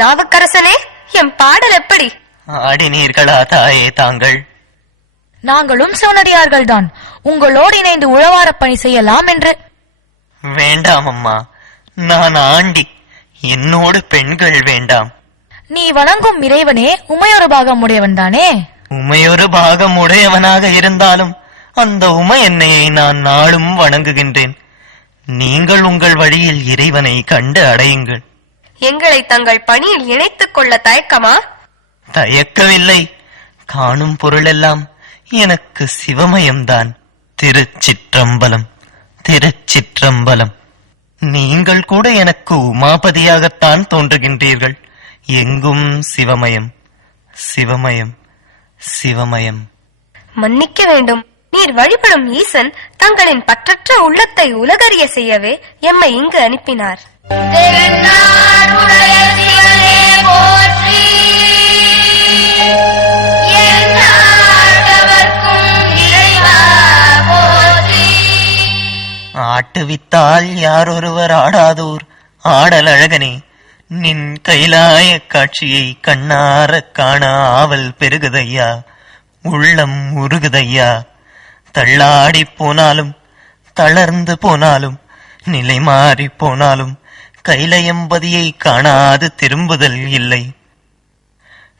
நாவுக்கரசனே, என் பாடல் எப்படி? ஆடினீர்களா தாயே தாங்கள்? நாங்களும் சிவனடியார்கள் தான், உங்களோடு இணைந்து உழவார பணி செய்யலாம் என்று. வேண்டாம் அம்மா, நான் ஆண்டி, என்னோடு பெண்கள் வேண்டாம். நீ வணங்கும் இறைவனே உமையொரு பாகம் உடையவன் தானே? உமையொரு பாகம் உடையவனாக இருந்தாலும் அந்த உமை என்னையை நான் நாளும் வணங்குகின்றேன். நீங்கள் உங்கள் வழியில் இறைவனை கண்டு அடையுங்கள். எங்களை தங்கள் பணியில் இணைத்துக் கொள்ள தயக்கமா? தயக்கவில்லை. காணும் பொருளெல்லாம் எனக்கு சிவமயம்தான். திருச்சிற்றம்பலம், திருச்சிற்றம்பலம். நீங்கள் கூட எனக்கு உமாபதியாகத்தான் தோன்றுகின்றீர்கள். எங்கும் சிவமயம், சிவமயம், சிவமயம். மன்னிக்க வேண்டும். நீர் வழிபடும் ஈசன் தங்களின் பற்றற்ற உள்ளத்தை உலகறிய செய்யவே எம்மை இங்கு அனுப்பினார். ஆட்டுவித்தால் யாரொருவர் ஆடாதோர் ஆடல் அழகனே, நின் கைலாய காட்சியை கண்ணார காண ஆவல் பெருகுதையா, உள்ளம் உருகுதையா. தள்ளாடி போனாலும் தளர்ந்து போனாலும் நிலை மாறி போனாலும் கைலயம்பதியை காணாது திரும்புதல் இல்லை.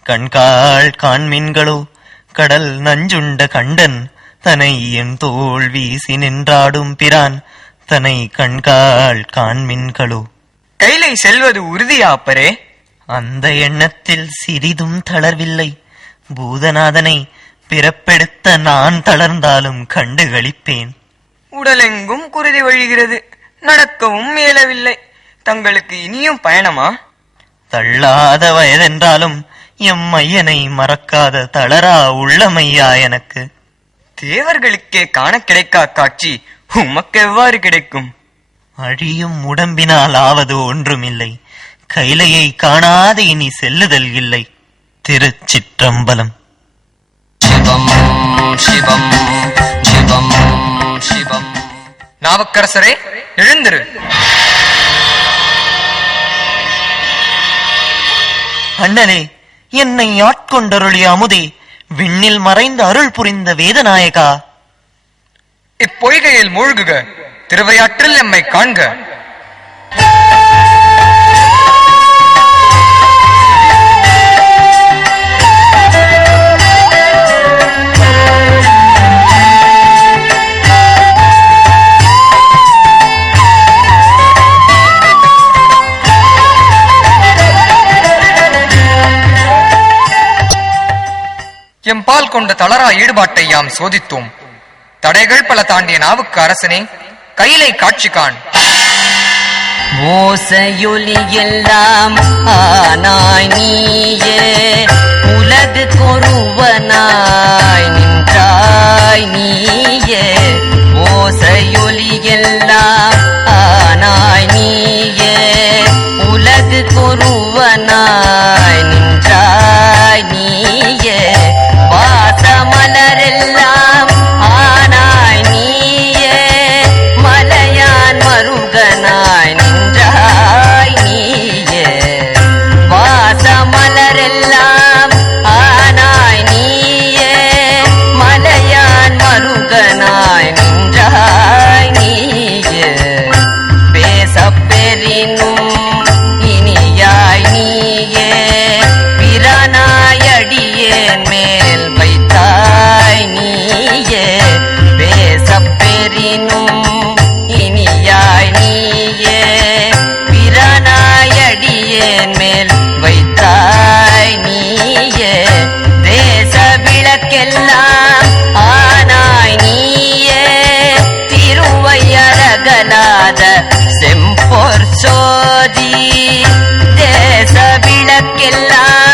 கண்காள் காண்மீன்களோ கடல் நஞ்சுண்ட கண்டன் தனை என் தோல் வீசி நின்றாடும் பிரான் தனை கண்காள் காண்மீன்களோ. கைலை செல்வது உறுதியா அப்பரே? அந்த எண்ணத்தில் சிறிதும் தளர்வில்லை. பூதநாதனை பிறப்பெடுத்த நான் தளர்ந்தாலும் கண்டு களிப்பேன். உடலெங்கும் குருதி வழிகிறது, நடக்கவும் இயலவில்லை. தங்களுக்கு இனியும் பயணமா? தள்ளாத வயதென்றாலும் எம் ஐயனை மறக்காத தளரா உள்ளமையா எனக்கு. தேவர்களுக்கே காண கிடைக்கா காட்சி உமக்கு எவ்வாறு கிடைக்கும்? அழியும் உடம்பினால் ஆவது ஒன்றுமில்லை. கைலையை காணாது இனி செல்லுதல் இல்லை. திருச்சிற்றம்பலம். சிவம் சிவம் சிவம் சிவம். நாவுக்கரசரே, எழுந்திரு. அண்ணனே, என்னை ஆட்கொண்டருளிய அமுதே, விண்ணில் மறைந்த அருள் புரிந்த வேதநாயகா, இப்பொய்கையில் மூழ்குக, திருவையாற்றில் எம்மை காண்க. எம்பால் கொண்ட தளரா ஈடுபாட்டை யாம் சோதித்தோம். தடைகள் பல தாண்டிய நாவுக்கு அரசனே, கையிலை காட்சி காண். ஓசையொலி எல்லாம் ஆனாய் நீயே, உலகு கொருவனாய் நின்றாய் நீயே. ஓசையொலி எல்லாம் ஆனாய் நீயே, உலகு கொருவனாய் நின்றாய் நீயே. வாசமலரெல்லாம் ஆனாய் நீயே, மலையான் மருகனாய் நின்றாய் நீயே. வாசமலரெல்லாம் ஆனாய் நீயே, மலையான் மருகனாய் நின்றாய் நீயே. பேசப் பெறினும் இனியாய் நீயே, பிரானாயடியேன் மேல் வைத்தாய் நீயே. பேசப் பெறினும் இனியாய் நீயே, பிரானாயடியேன் மேல் வைத்தாய் நீயே. தேச விளக்கெல்லாம் ஆனாய் நீயே, திருவையரகலாத செம்பொற் சோதி. தேச விளக்கெல்லாம்